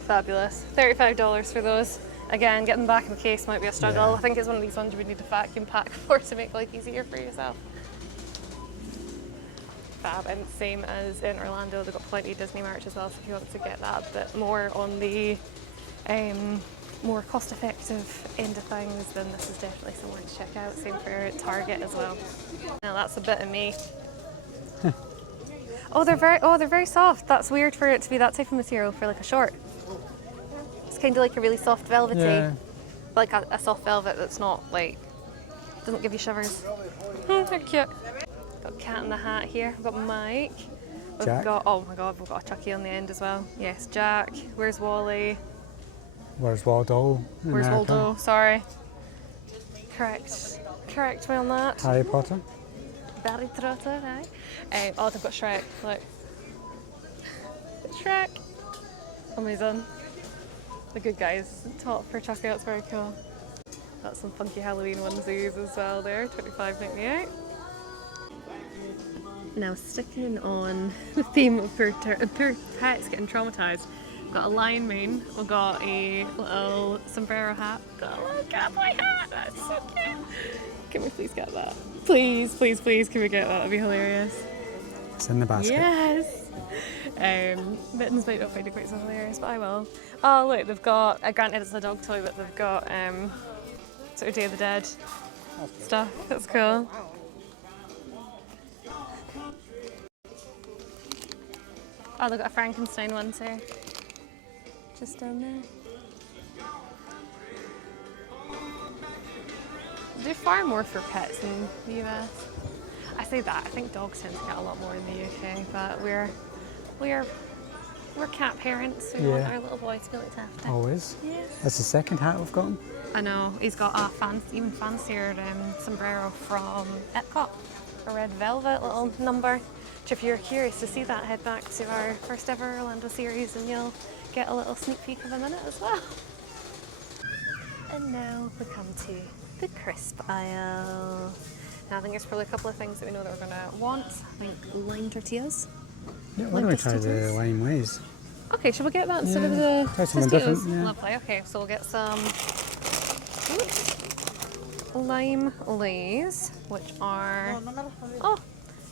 Fabulous. $35 for those. Again, getting them back in the case might be a struggle. Yeah. I think it's one of these ones you would need to vacuum pack for to make life easier for yourself. Fab, and same as in Orlando, they've got plenty of Disney merch as well, so if you want to get that a bit more on the more cost-effective end of things, then this is definitely somewhere to check out. Same for Target as well. Now that's a bit of me. Oh, they're very soft. That's weird for it to be that type of material for like a short. It's kind of like a really soft velvety, Yeah. like a soft velvet that's not like doesn't give you shivers. They're cute. Got Cat in the Hat here. We've got Mike. We've Jack. got, oh my god, we've got a Chucky on the end as well. Yes, Jack. Where's Wally? Where's Waldo? Where's America? Waldo? Sorry. Correct me on that. Harry Potter? Barry Trotter, aye. Oh, they've got Shrek. Look. Shrek. Amazing. The good guys. Top for Chucky, that's very cool. Got some funky Halloween onesies as well there, $25.98. Now sticking on the theme of poor pets getting traumatised, we've got a lion mane, we've got a little sombrero hat, got a little cowboy hat, that's so cute. Can we please get that? Please, please, please, can we get that? That'd be hilarious. It's in the basket. Yes! Mittens might not find it quite so hilarious, but I will. Oh look, they've got, granted it's a dog toy, but they've got sort of Day of the Dead stuff, that's cool. Oh, they've got a Frankenstein one too. Just down there. They do far more for pets in the US. I say that, I think dogs tend to get a lot more in the UK, but we're cat parents, so we want Yeah. our little boy to be looked after. Always. Yes. That's the second hat we've gotten. I know, he's got a even fancier sombrero from Epcot. A red velvet little number. Which if you're curious to see that, head back to our first ever Orlando series and you'll get a little sneak peek of him in it as well. And now we come to the crisp aisle. Now I think there's probably a couple of things that we know that we're going to want. I think lime tortillas. Yeah, why don't we try the Tostitos. lime ways? Okay, shall we get that instead of Yeah, the try something Tostitos? different, yeah. Lovely. Okay, so we'll get some lime lays, which are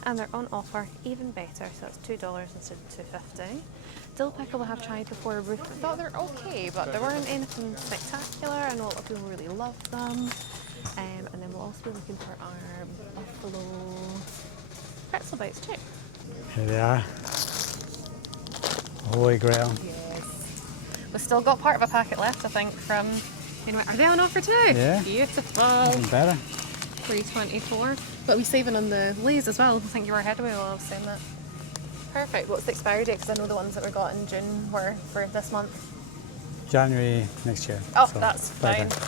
and they're on offer, even better. So it's $2 instead of $2.50. Dill pickle we have tried before. We thought they're okay, but they weren't anything spectacular. I know a lot of people really love them. And then we'll also be looking for our buffalo pretzel bites too. Here they are. Holy Grail. Yes. We've still got part of a packet left, I think, from... Anyway, are they on offer too? Yeah. Beautiful. Even better. $3.24. But we're saving on the lays as well. I think you were ahead of me while I was saying that. Perfect. What's the expiry date? Because I know the ones that we got in June were for this month. January next year. Oh, so that's by fine. then.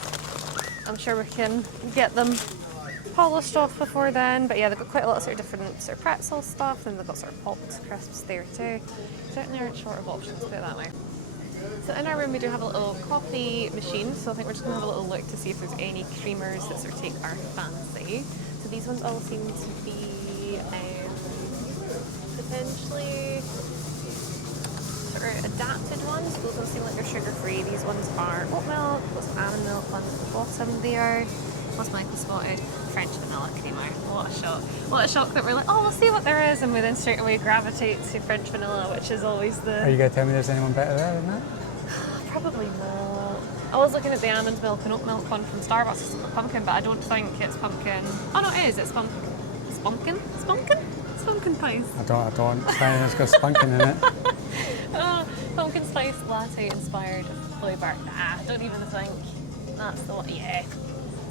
I'm sure we can get them polished off before then. But yeah, they've got quite a lot of sort of different sort of pretzel stuff, and they've got sort of popped crisps there too. Certainly aren't short of options, put it that way. So in our room we do have a little coffee machine, so I think we're just going to have a little look to see if there's any creamers that sort of take our fancy. So these ones all seem to be potentially sort of adapted ones. Those ones seem like they're sugar-free. These ones are oat milk, got some almond milk on the bottom there. What's Michael spotted? French vanilla creamer. What a shock. What a shock that we're like, oh, we'll see what there is, and we then straight away gravitate to French vanilla, which is always the... Are you going to tell me there's anyone better there than that? Probably not. I was looking at the almond milk and oat milk one from Starbucks. It's pumpkin, but I don't think it's pumpkin. Oh no, it is. It's pumpkin. It's pumpkin? It's pumpkin? It's pumpkin spice. I don't. It's fine, it's got spunking in it. Pumpkin spice latte inspired flavour. I don't even think that's the one. Yeah.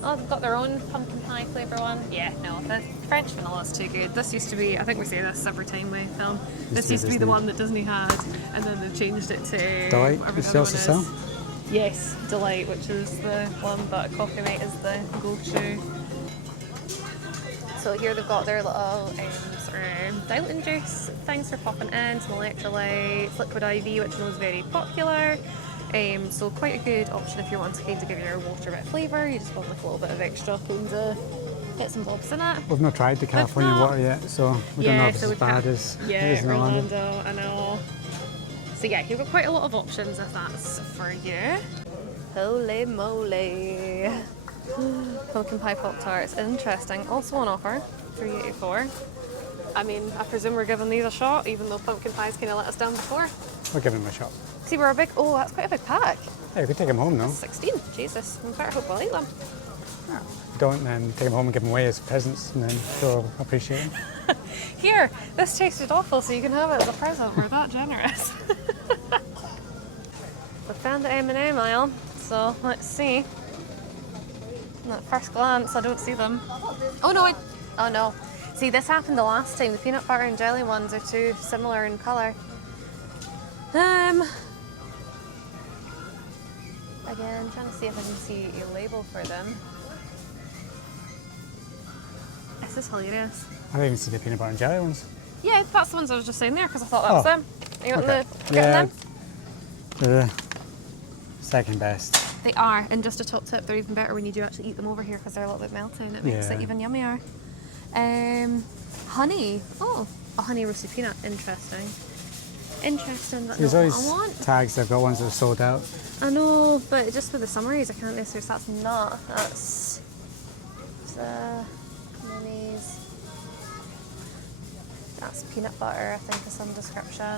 Oh, they've got their own pumpkin pie flavour one. Yeah, no, the French vanilla is too good. This used to be, I think we say this every time we film, this used to be the one that Disney had, and then they've changed it to Delight, whatever which the they other also one is. sell. Yes, Delight, which is the one, but Coffee Mate is the go-to. So here they've got their little diluting juice things for popping in, some electrolytes, liquid IV, which I know is very popular. So quite a good option if you want to kind of give your water a bit of flavour. You just want like a little bit of extra kind of bits and bobs in it. We've not tried the California water yet, so we don't know if it's as bad as it is in Orlando. I know. So yeah, you've got quite a lot of options if that's for you. Holy moly. Pumpkin pie Pop-Tarts, interesting. Also on offer, $3.84. I mean, I presume we're giving these a shot, even though pumpkin pies kind of let us down before. We'll give them a shot. See, we're a big, oh, that's quite a big pack. Hey, we could take them home though. 16, Jesus, we better hope I like them. Yeah. Don't take them home and give them away as presents, and then they'll appreciate them. Here, this tasted awful, so you can have it as a present. We're that generous. We found the M&M aisle, so let's see. At first glance, I don't see them. Oh no, oh no. See, this happened the last time. The peanut butter and jelly ones are too similar in colour. Again, trying to see if I can see a label for them. This is hilarious. I don't even see the peanut butter and jelly ones. Yeah, that's the ones I was just saying there because I thought that was them. Are you okay. getting them? They're the second best. They are, and just a top tip, they're even better when you do actually eat them over here because they're a little bit melty and it makes it even yummier. Honey. Oh, a honey roasted peanut. Interesting. Interesting. That's There's not always what I want. tags. I've got ones that are sold out. I know, but just for the summaries, I can't necessarily. That's not. That's minis. That's peanut butter, I think, of some description. I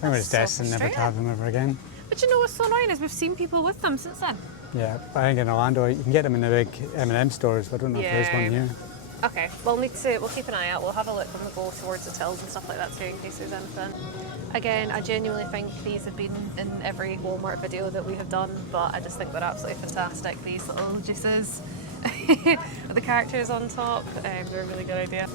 think we're just destined never to have them ever again. But you know what's so annoying is we've seen people with them since then. Yeah, I think in Orlando you can get them in the big M&M stores, but I don't know if there's one here. Okay, we'll keep an eye out. We'll have a look when we go towards the tills and stuff like that too, in case there's anything. Again, I genuinely think these have been in every Walmart video that we have done, but I just think they're absolutely fantastic. These little juices with the characters on top, they're a really good idea.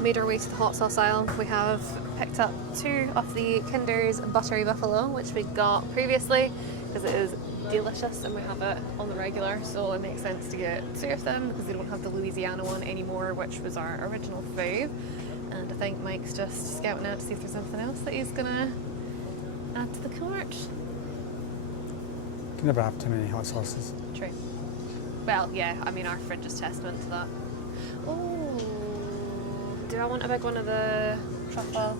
Made our way to the hot sauce aisle. We have picked up 2 of the Kinder's Buttery Buffalo, which we got previously because it is delicious and we have it on the regular, so it makes sense to get 2 of them because they don't have the Louisiana one anymore, which was our original fave. And I think Mike's just scouting out to see if there's anything else that he's gonna add to the cart. You can never have too many hot sauces. True. Well, yeah, I mean our fridge is testament to that. Oh. Do I want a big one of the truffle?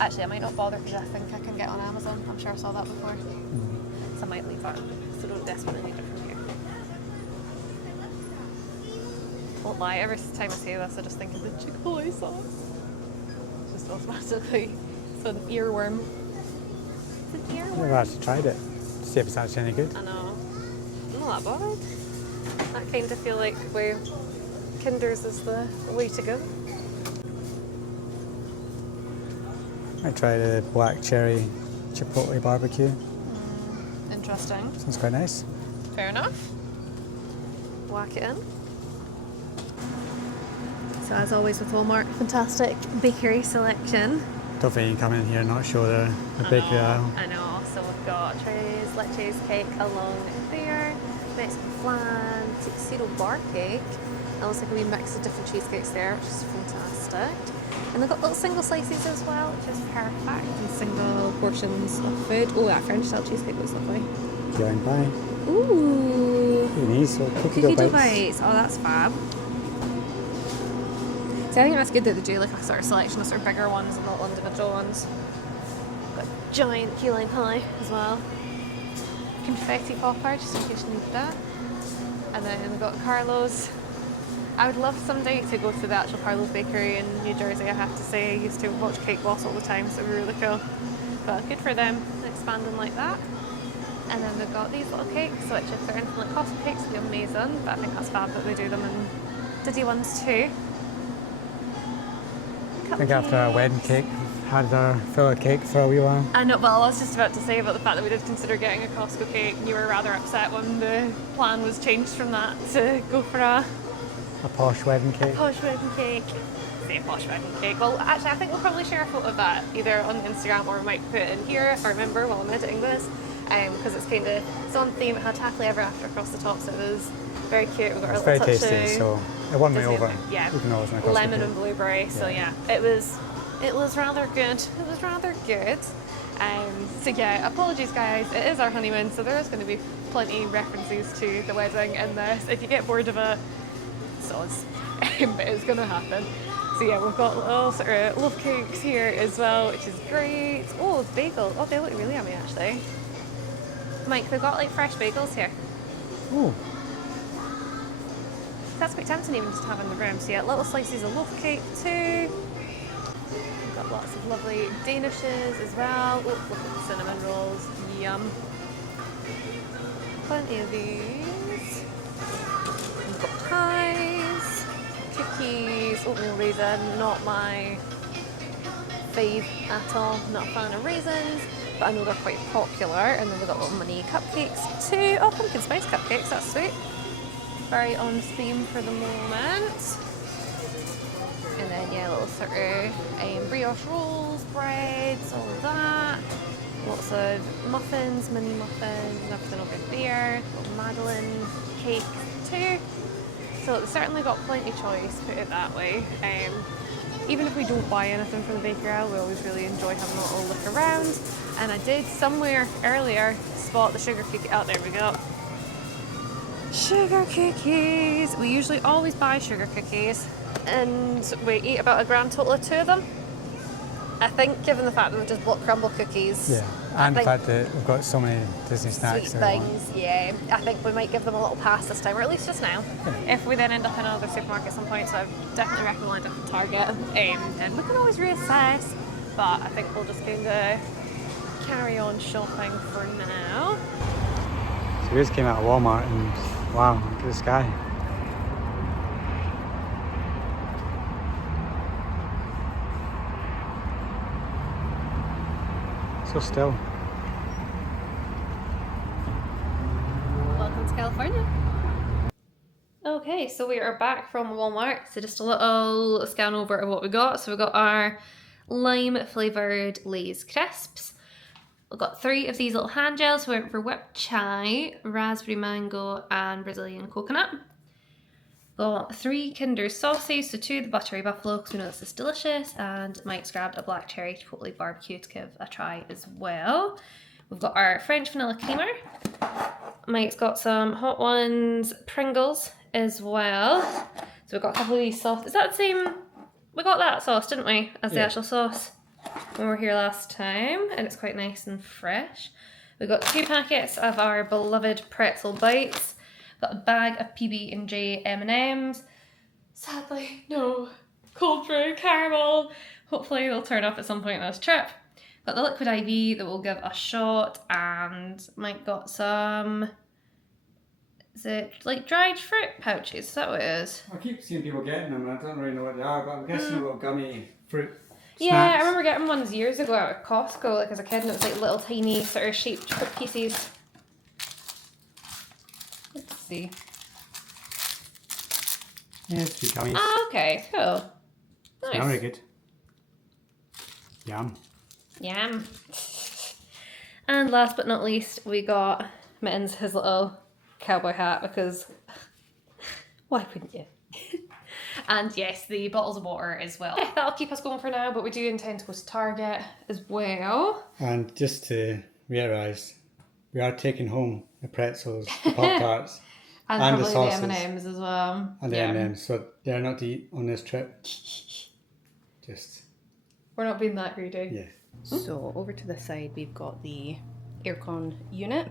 Actually, I might not bother because I think I can get on Amazon. I'm sure I saw that before. So I might leave that. So don't desperately need it from here. Won't lie, every time I say this, I just think of the Chick-fil-A sauce. Just automatically. It's an earworm. It's an earworm. I've never actually tried it. See if it's actually any good. I know. I'm not that bothered. I kind of feel like Kinder's is the way to go. I tried a black cherry chipotle barbecue. Interesting. Sounds quite nice. Fair enough. Whack it in. So as always with Walmart, fantastic bakery selection. Don't think you can come in here and not show the bakery aisle. I know. So we've got tres leches cake along there, Mexican flan, tuxedo bar cake. It looks like a wee mix of different cheesecakes there, which is fantastic. And they've got little single slices as well, which is perfect. And single portions of food. Oh, that French style cheesecake looks lovely. Key lime pie. Ooh. And these are cookie dough bites. Oh, that's fab. So I think that's good that they do like a sort of selection of sort of bigger ones and not individual ones. Got a giant key lime pie as well. Confetti popper, just in case you need that. And then we've got Carlo's. I would love someday to go to the actual Carlo's bakery in New Jersey, I have to say. I used to watch Cake Boss all the time, so it would be really cool. But good for them, expanding like that. And then they've got these little cakes, which if they're anything like coffee cakes, would be amazing. But I think that's fab that they do them in Diddy ones too. I think after our wedding cake, we've had our fill of cake for a wee while. I know, well, I was just about to say about the fact that we did consider getting a Costco cake. You were rather upset when the plan was changed from that to go for a posh wedding cake. Posh wedding cake. Say posh wedding cake. Well, actually, I think we'll probably share a photo of that either on Instagram or we might put it in here if I remember while I'm editing this. Because it's kind of, it's on theme. It had happily ever after across the top, so it was very cute. We've got It's our very little touch tasty, so It won me Disneyland. over. Yeah. Even though it wasn't a Crumbl Lemon cookie. and blueberry. So yeah, it was rather good. It was rather good. So yeah, apologies guys. It is our honeymoon, so there is going to be plenty references to the wedding in this. If you get bored of it, soz. But it's going to happen. So yeah, we've got little sort of love cakes here as well, which is great. Oh, bagel. Oh, they look really yummy actually. Mike, they've got like fresh bagels here. Ooh. That's quite tempting even just to have in the room. So yeah, little slices of loaf cake too. We've got lots of lovely danishes as well. Oh, look at the cinnamon rolls. Yum. Plenty of these. We've got pies, cookies, oatmeal raisin, not my fave at all. Not a fan of raisins, but I know they're quite popular. And then we've got little mini cupcakes too. Oh, pumpkin spice cupcakes, that's sweet. Very on theme for the moment. And then yeah, little sort of brioche rolls, breads, all of that. Lots of muffins, mini muffins, and everything over there. Little Madeleine cakes too. So it's certainly got plenty of choice, put it that way. Even if we don't buy anything from the bakery aisle, we always really enjoy having a little look around. And I did somewhere earlier spot the sugar cookie. Oh, there we go. Sugar cookies. We usually always buy sugar cookies, and we eat about a grand total of 2 of them. I think, given the fact that we've just bought Crumbl Cookies, Yeah, and the fact that we've got so many Disney snacks. sweet things, yeah, I think we might give them a little pass this time, or at least just now. Yeah. If we then end up in another supermarket at some point, so I've definitely recommended Target, and we can always reassess. But I think we'll just kind of carry on shopping for now. So we just came out of Walmart and wow, look at the sky. So still. Welcome to California. Okay, so we are back from Walmart. So just a little scan over of what we got. So we got our lime flavoured Lay's crisps. We've got 3 of these little hand gels. We went for whipped chai, raspberry mango, and Brazilian coconut. Got 3 Kinder sauces, so 2 of the buttery buffalo because we know this is delicious, and Mike's grabbed a black cherry chipotle barbecue to give a try as well. We've got our French vanilla creamer. Mike's got some Hot Ones Pringles as well. So we've got a couple of these sauces. Is that the same? We got that sauce, didn't we, as the actual sauce when we were here last time, and it's quite nice and fresh. We've got 2 packets of our beloved pretzel bites. Got a bag of PB&J M&Ms. Sadly, no cold brew caramel. Hopefully they'll turn up at some point on this trip. Got the liquid IV that we'll give a shot, and Mike got some, is it like dried fruit pouches? Is that what it is? I keep seeing people getting them and I don't really know what they are, but I'm guessing they're little gummy fruit Yeah, snacks. I remember getting ones years ago out of Costco, like as a kid, and it was like little tiny sort of shaped fruit pieces. Let's see. Yeah, it's 2 gummies. Ah, okay, cool. Nice. Very good. Yum. Yum. And last but not least, we got Mittens his little cowboy hat because why wouldn't you? And yes, the bottles of water as well. Yeah, that'll keep us going for now, but we do intend to go to Target as well. And just to realise, we are taking home the pretzels, the Pop-Tarts, And and the probably the sauces. M&Ms as well. and the Yeah. M&Ms, so they're not to eat on this trip. Just, We're not being that greedy. yeah. So over to this side we've got the aircon unit.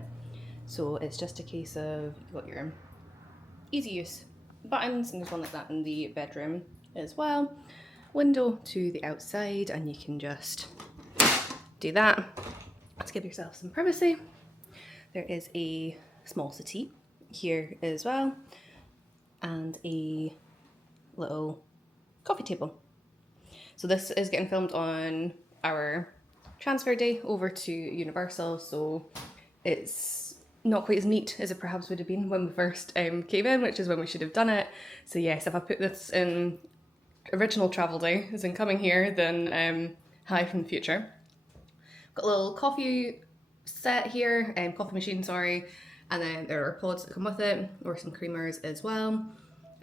So it's just a case of you've got your easy use buttons, and there's one like that in the bedroom as well. Window to the outside, and you can just do that to give yourself some privacy. There is a small settee here as well, and a little coffee table. So this is getting filmed on our transfer day over to Universal, so it's not quite as neat as it perhaps would have been when we first came in, which is when we should have done it. So yes, if I put this in original travel day, as in coming here, then hi from the future. Got a little coffee set here, coffee machine, sorry, and then there are pods that come with it, or some creamers as well.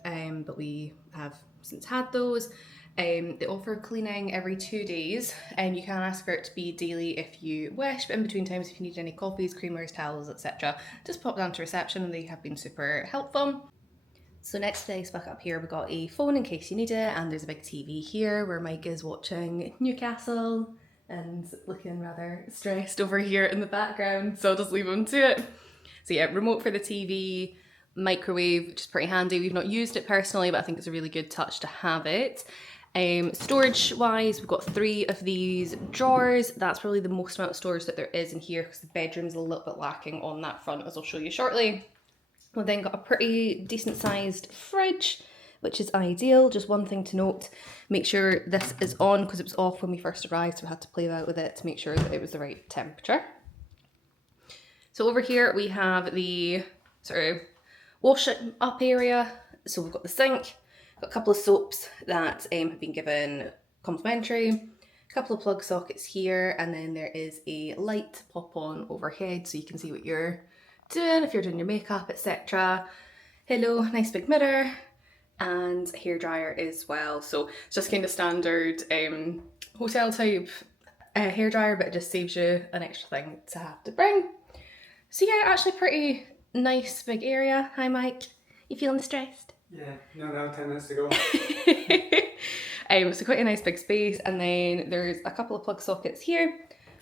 but we have since had those. They offer cleaning every 2 days, and you can ask for it to be daily if you wish, but in between times if you need any coffees, creamers, towels, etc., just pop down to reception and they have been super helpful. So next to the ice bucket up here, we've got a phone in case you need it, and there's a big TV here where Mike is watching Newcastle and looking rather stressed over here in the background, so I'll just leave him to it. So yeah, remote for the TV, microwave, which is pretty handy. We've not used it personally, but I think it's a really good touch to have it. Storage wise, we've got 3 of these drawers. That's probably the most amount of storage that there is in here because the bedroom's a little bit lacking on that front, as I'll show you shortly. We've then got a pretty decent sized fridge, which is ideal. Just one thing to note, make sure this is on because it was off when we first arrived, so we had to play about with it to make sure that it was the right temperature. So over here we have the sort of wash it up area. So we've got the sink, got a couple of soaps that have been given complimentary, a couple of plug sockets here, and then there is a light to pop on overhead so you can see what you're doing if you're doing your makeup, etc. Hello, nice big mirror, and hairdryer as well. So it's just kind of standard hotel type hairdryer, but it just saves you an extra thing to have to bring. So yeah, actually pretty nice big area. Hi Mike, you feeling stressed? Yeah, no, 10 minutes to go. So quite a nice big space, and then there's a couple of plug sockets here,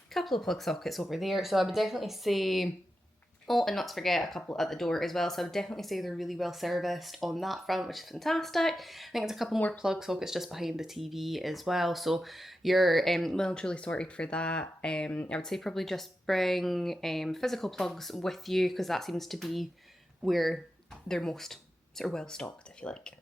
a couple of plug sockets over there. So I would definitely say, oh, and not to forget a couple at the door as well. So I would definitely say they're really well serviced on that front, which is fantastic. I think there's a couple more plug sockets just behind the TV as well. So you're well and truly sorted for that. I would say probably just bring physical plugs with you because that seems to be where they're most sort of well stocked, if you like.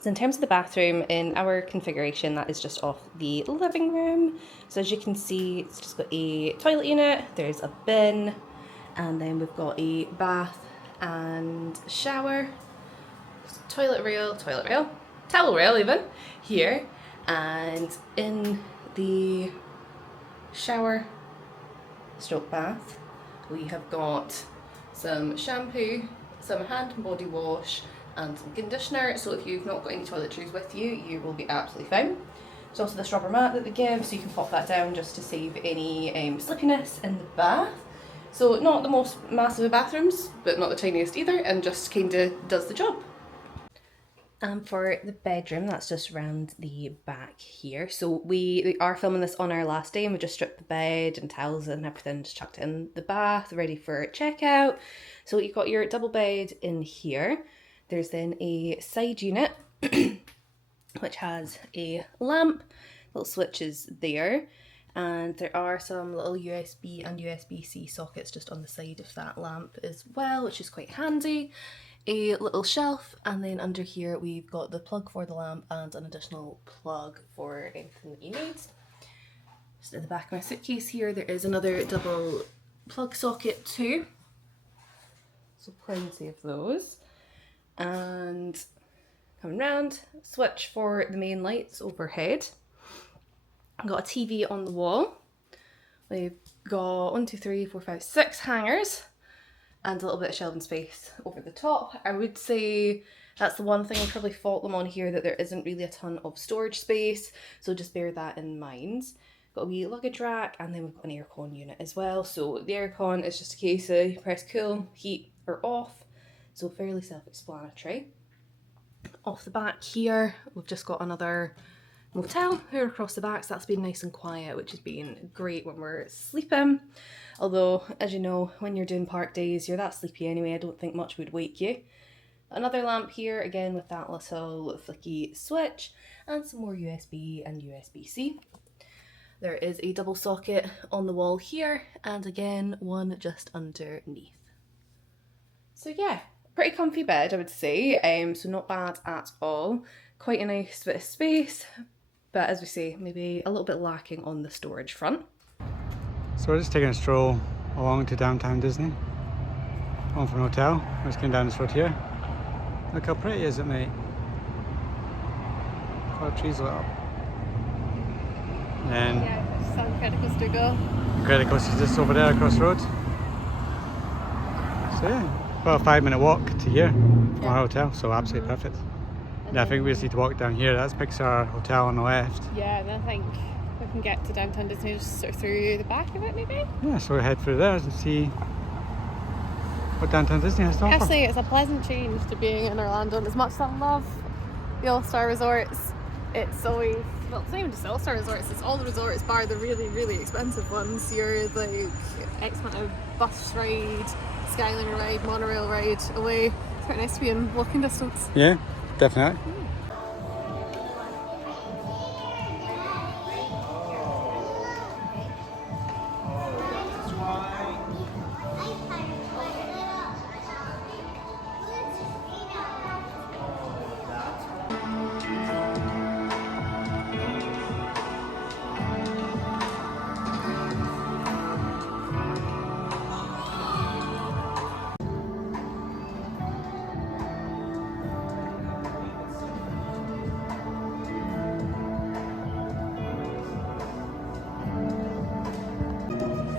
So in terms of the bathroom, in our configuration, that is just off the living room. So as you can see, it's just got a toilet unit, there's a bin, and then we've got a bath and shower, toilet rail, towel rail even, here. And in the shower stroke bath, we have got some shampoo, some hand and body wash, and some conditioner. So if you've not got any toiletries with you, you will be absolutely fine. There's also this rubber mat that they give, so you can pop that down just to save any slippiness in the bath. So not the most massive of bathrooms, but not the tiniest either, and just kind of does the job. And for the bedroom, that's just around the back here. So we are filming this on our last day, and we just stripped the bed and towels and everything, just chucked it in the bath, ready for checkout. So you've got your double bed in here. There's then a side unit, which has a lamp, little switches there. And there are some little USB and USB-C sockets just on the side of that lamp as well, which is quite handy. A little shelf, and then under here we've got the plug for the lamp and an additional plug for anything that you need. Just at the back of my suitcase here, there is another double plug socket too. So plenty of those. And coming round, switch for the main lights overhead. I've got a TV on the wall. We've got 1, 2, 3, 4, 5, 6 hangers and a little bit of shelving space over the top. I would say that's the one thing I'd probably fault them on here, that there isn't really a ton of storage space, so just bear that in mind. Got a wee luggage rack, and then we've got an aircon unit as well. So the aircon is just a case of you press cool, heat or off, so fairly self-explanatory. Off the back here, we've just got another motel here across the back, so that's been nice and quiet, which has been great when we're sleeping. Although, as you know, when you're doing park days, you're that sleepy anyway, I don't think much would wake you. Another lamp here, again with that little flicky switch, and some more USB and USB-C. There is a double socket on the wall here, and again, one just underneath. So yeah, pretty comfy bed, I would say, so not bad at all. Quite a nice bit of space, but as we say, maybe a little bit lacking on the storage front. So we're just taking a stroll along to downtown Disney, home from the hotel. We're just going down this road here. Look how pretty is it, mate? Look how trees lit up. And Yeah, some credit coaster go. the credit coaster is just over there across the road. So yeah, about a 5-minute walk to here from our hotel, so absolutely perfect. Yeah, I think we just need to walk down here. That's Pixar Hotel on the left. Yeah, and I think we can get to downtown Disney just sort of through the back of it, maybe? Yeah, so we'll head through there and see what downtown Disney has to offer. Actually, it's a pleasant change to being in Orlando, and as much as I love the All-Star resorts, it's always, well, it's not even just the All-Star resorts, it's all the resorts bar the really, really expensive ones. You're like X amount of bus ride, Skyliner ride, monorail ride away. It's quite nice to be in walking distance. Yeah, definitely.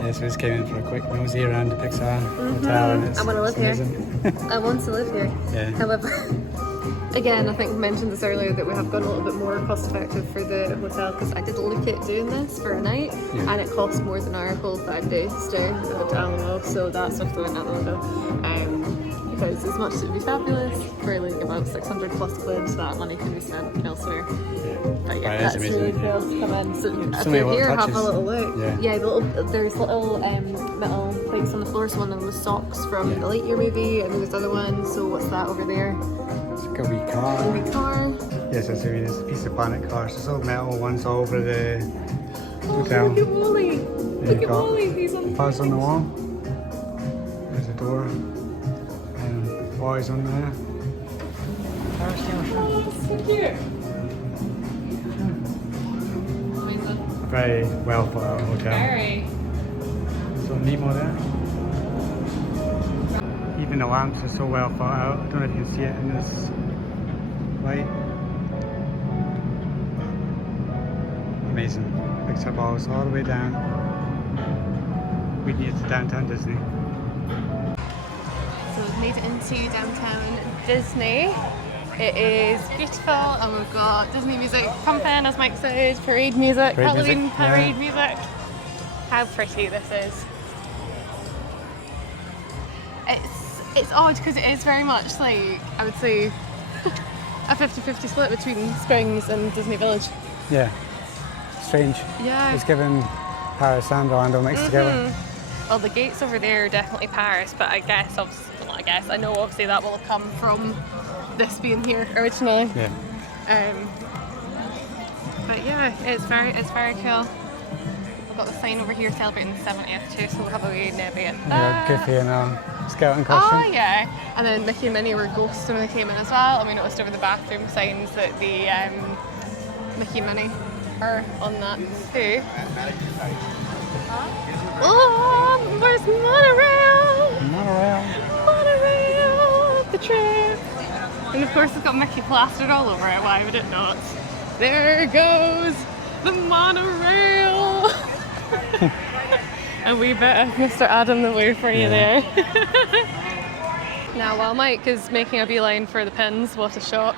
Yeah, so we just came in for a quick nosy around the Pixar Hotel, and it's I want to live amazing. here. I want to live here. Yeah. However, again, I think we mentioned this earlier that we have gone a little bit more cost effective for the hotel, because I did look at doing this for a night and it costs more than our whole 5-day stay at the hotel as well, so that swiftly went out the window. Because as much as it would be fabulous, for like about 600 plus quid, that money can be spent elsewhere. But yeah, That is that's amazing, really yeah. cool to come in. So if many you're little here, have touches. a little look. Yeah. There's little metal plates on the floor. So one of them was socks from the Lightyear movie, and there was other ones. So what's that over there? It's like a wee car. A wee car. Yes, I see it's a piece of planet cars. There's little metal ones all over the hotel. Look at Wally. Look at Wally. He's on the Buzz on the wall. There's a door. And Wally's on there. Oh, that's so cute. Very well thought out hotel. Very. So Nemo there. Even the lamps are so well thought out. I don't know if you can see it in this light. Amazing. Pixar balls all the way down. We need to downtown Disney. So we've made it into downtown Disney. It is beautiful, and we've got Disney music pumping, as Mike said, parade music, Parade Halloween music, parade music. How pretty this is. It's odd because it is very much like, I would say, a 50-50 split between Springs and Disney Village. Yeah. Strange. Yeah. It's given Paris and Orlando mixed together. Well, the gates over there are definitely Paris, but I guess, obviously, not I guess, I know obviously that will have come from this being here originally. Yeah. But yeah, it's very cool. We've got the sign over here celebrating the 70th too, so we'll have a wee nebby at Yeah, that. Goofy in a skeleton costume. Oh yeah, and then Mickey and Minnie were ghosts when they came in as well, and we noticed over the bathroom signs that the Mickey and Minnie are on that too. Oh, where's monorail? Monorail, the trip. And of course it's got Mickey plastered all over it, why would it not? There goes the monorail! A wee bit of Mr. Adam the Woo for you there. Now while Mike is making a beeline for the pins, what a shock,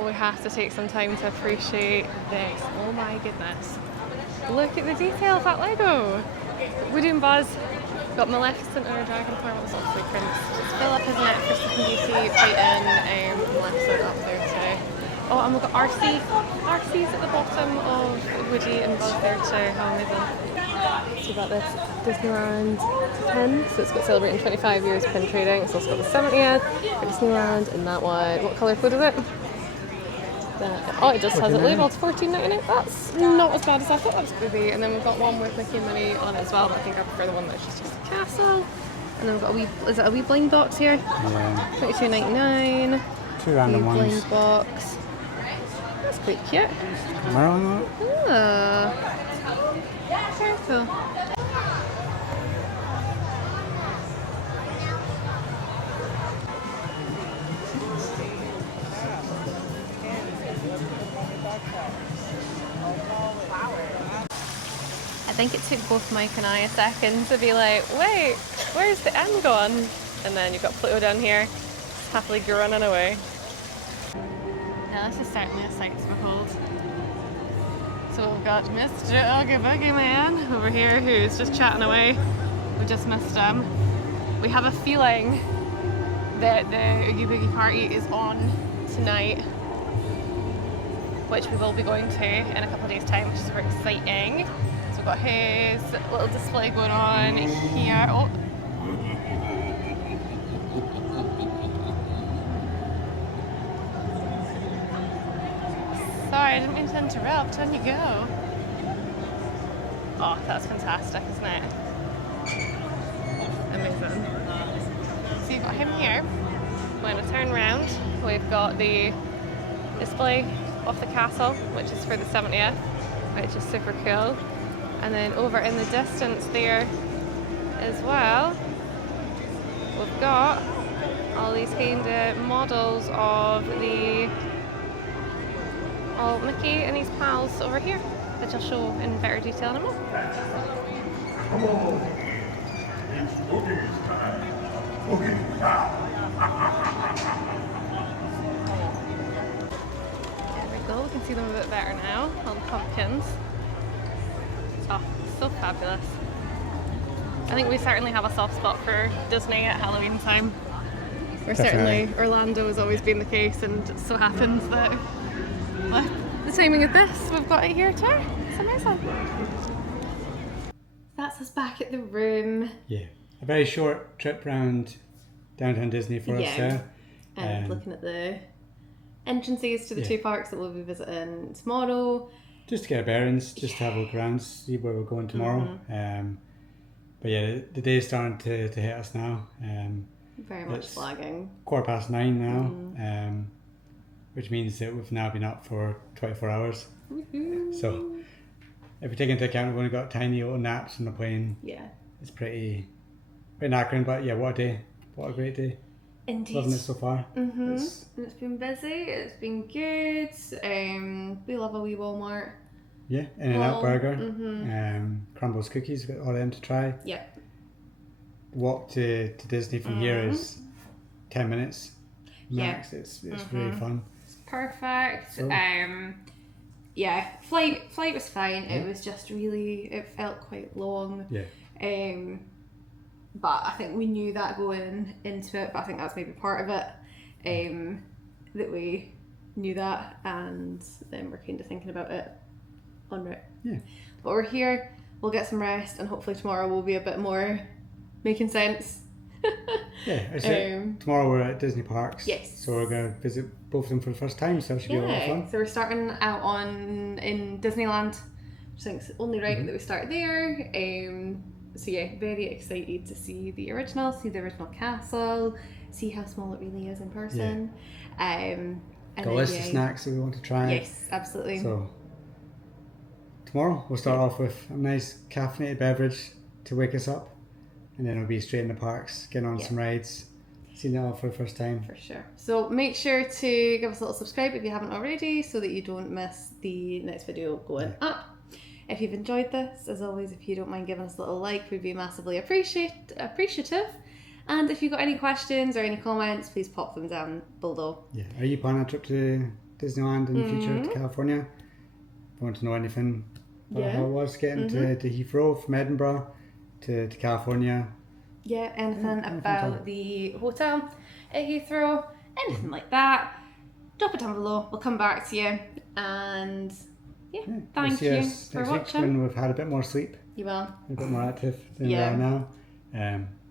we have to take some time to appreciate this. Oh my goodness. Look at the detail of that Lego! Woody and Buzz. Got Maleficent and her dragon form. It's obviously Prince Philip, isn't it? For Sleeping Beauty, fighting Maleficent up there too. Oh, and we've got RC's at the bottom of Woody and Buzz there too. How amazing. So we've got this Disneyland pin. So it's got celebrating 25 years pin trading. It's also got the 70th for Disneyland and that one. What colour code is it? Oh, it just has it labelled $14.99. That's not as bad as I thought that was going to be. And then we've got one with Mickey and Minnie on it as well, but I think I prefer the one that's just a castle. And then we've got a wee, is it a wee blind box here? Yeah. $22.99. Two random ones. Blind box. That's quite cute. Camera on it. Oh. Very cool. I think it took both Mike and I a second to be like, wait, where's the M gone? And then you've got Pluto down here, happily running away. Yeah, this is certainly a sight to behold. So we've got Mr. Oogie Boogie Man over here who's just chatting away. We just missed him. We have a feeling that the Oogie Boogie party is on tonight, which we will be going to in a couple of days' time, which is very exciting. So we've got his little display going on here. Oh. Sorry, I didn't mean to interrupt. On you go. Oh, that's fantastic, isn't it? Amazing. So you've got him here. We're going to turn round. We've got the display of the castle, which is for the 70th, which is super cool. And then over in the distance there as well, we've got all these kind of models of the Mickey and his pals over here, which I'll show in better detail in a moment. Come on, it's cookies time. Cookies time. There we go, we can see them a bit better now, all the pumpkins. Oh, so fabulous. I think we certainly have a soft spot for Disney at Halloween time. Or certainly Orlando has always been the case, and it so happens that with the timing of this, we've got it here too. It's amazing. That's us back at the room. Yeah, a very short trip round downtown Disney for us there. And looking at the entrances to the two parks that we'll be visiting tomorrow. Just to get our bearings, just to have a look around, see where we're going tomorrow. But yeah, the day's starting to hit us now. Very much flagging. 9:15 now, which means that we've now been up for 24 hours. So if we take into account we've only got tiny little naps on the plane, it's pretty knackering. But yeah, what a day. What a great day. Indeed. Loving it so far. It's been busy, it's been good. We love a wee Walmart. Yeah, In-N-Out Burger, Crumbl Cookies, we've got all them to try. Yeah. Walk to Disney from here is 10 minutes max. It's really fun. It's perfect. So. Flight was fine. It was just really, it felt quite long. Yeah. But I think we knew that going into it, but I think that's maybe part of it, that we knew that, and then we're kind of thinking about it en route. Yeah. But we're here, we'll get some rest, and hopefully tomorrow will be a bit more making sense. Tomorrow we're at Disney parks. Yes. So we're going to visit both of them for the first time, so it should be a lot of fun. So we're starting out in Disneyland. I think it's only right that we start there. So yeah, very excited to see the original castle, see how small it really is in person. And got a list of snacks that we want to try. Yes, absolutely. So tomorrow we'll start off with a nice caffeinated beverage to wake us up, and then we'll be straight in the parks, getting on some rides, seeing it all for the first time. For sure. So make sure to give us a little subscribe if you haven't already, so that you don't miss the next video going up. If you've enjoyed this, as always, if you don't mind giving us a little like, we'd be massively appreciative. And if you've got any questions or any comments, please pop them down below. Yeah. Are you planning a trip to Disneyland in the future, to California? If you want to know anything about how it was getting to Heathrow from Edinburgh to California. Yeah, anything about the hotel at Heathrow, anything like that, drop it down below. We'll come back to you. And thank you for watching. When we've had a bit more sleep. You will. A bit more active than we are now.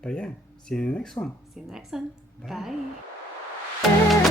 But yeah, see you in the next one. See you in the next one. Bye. Bye.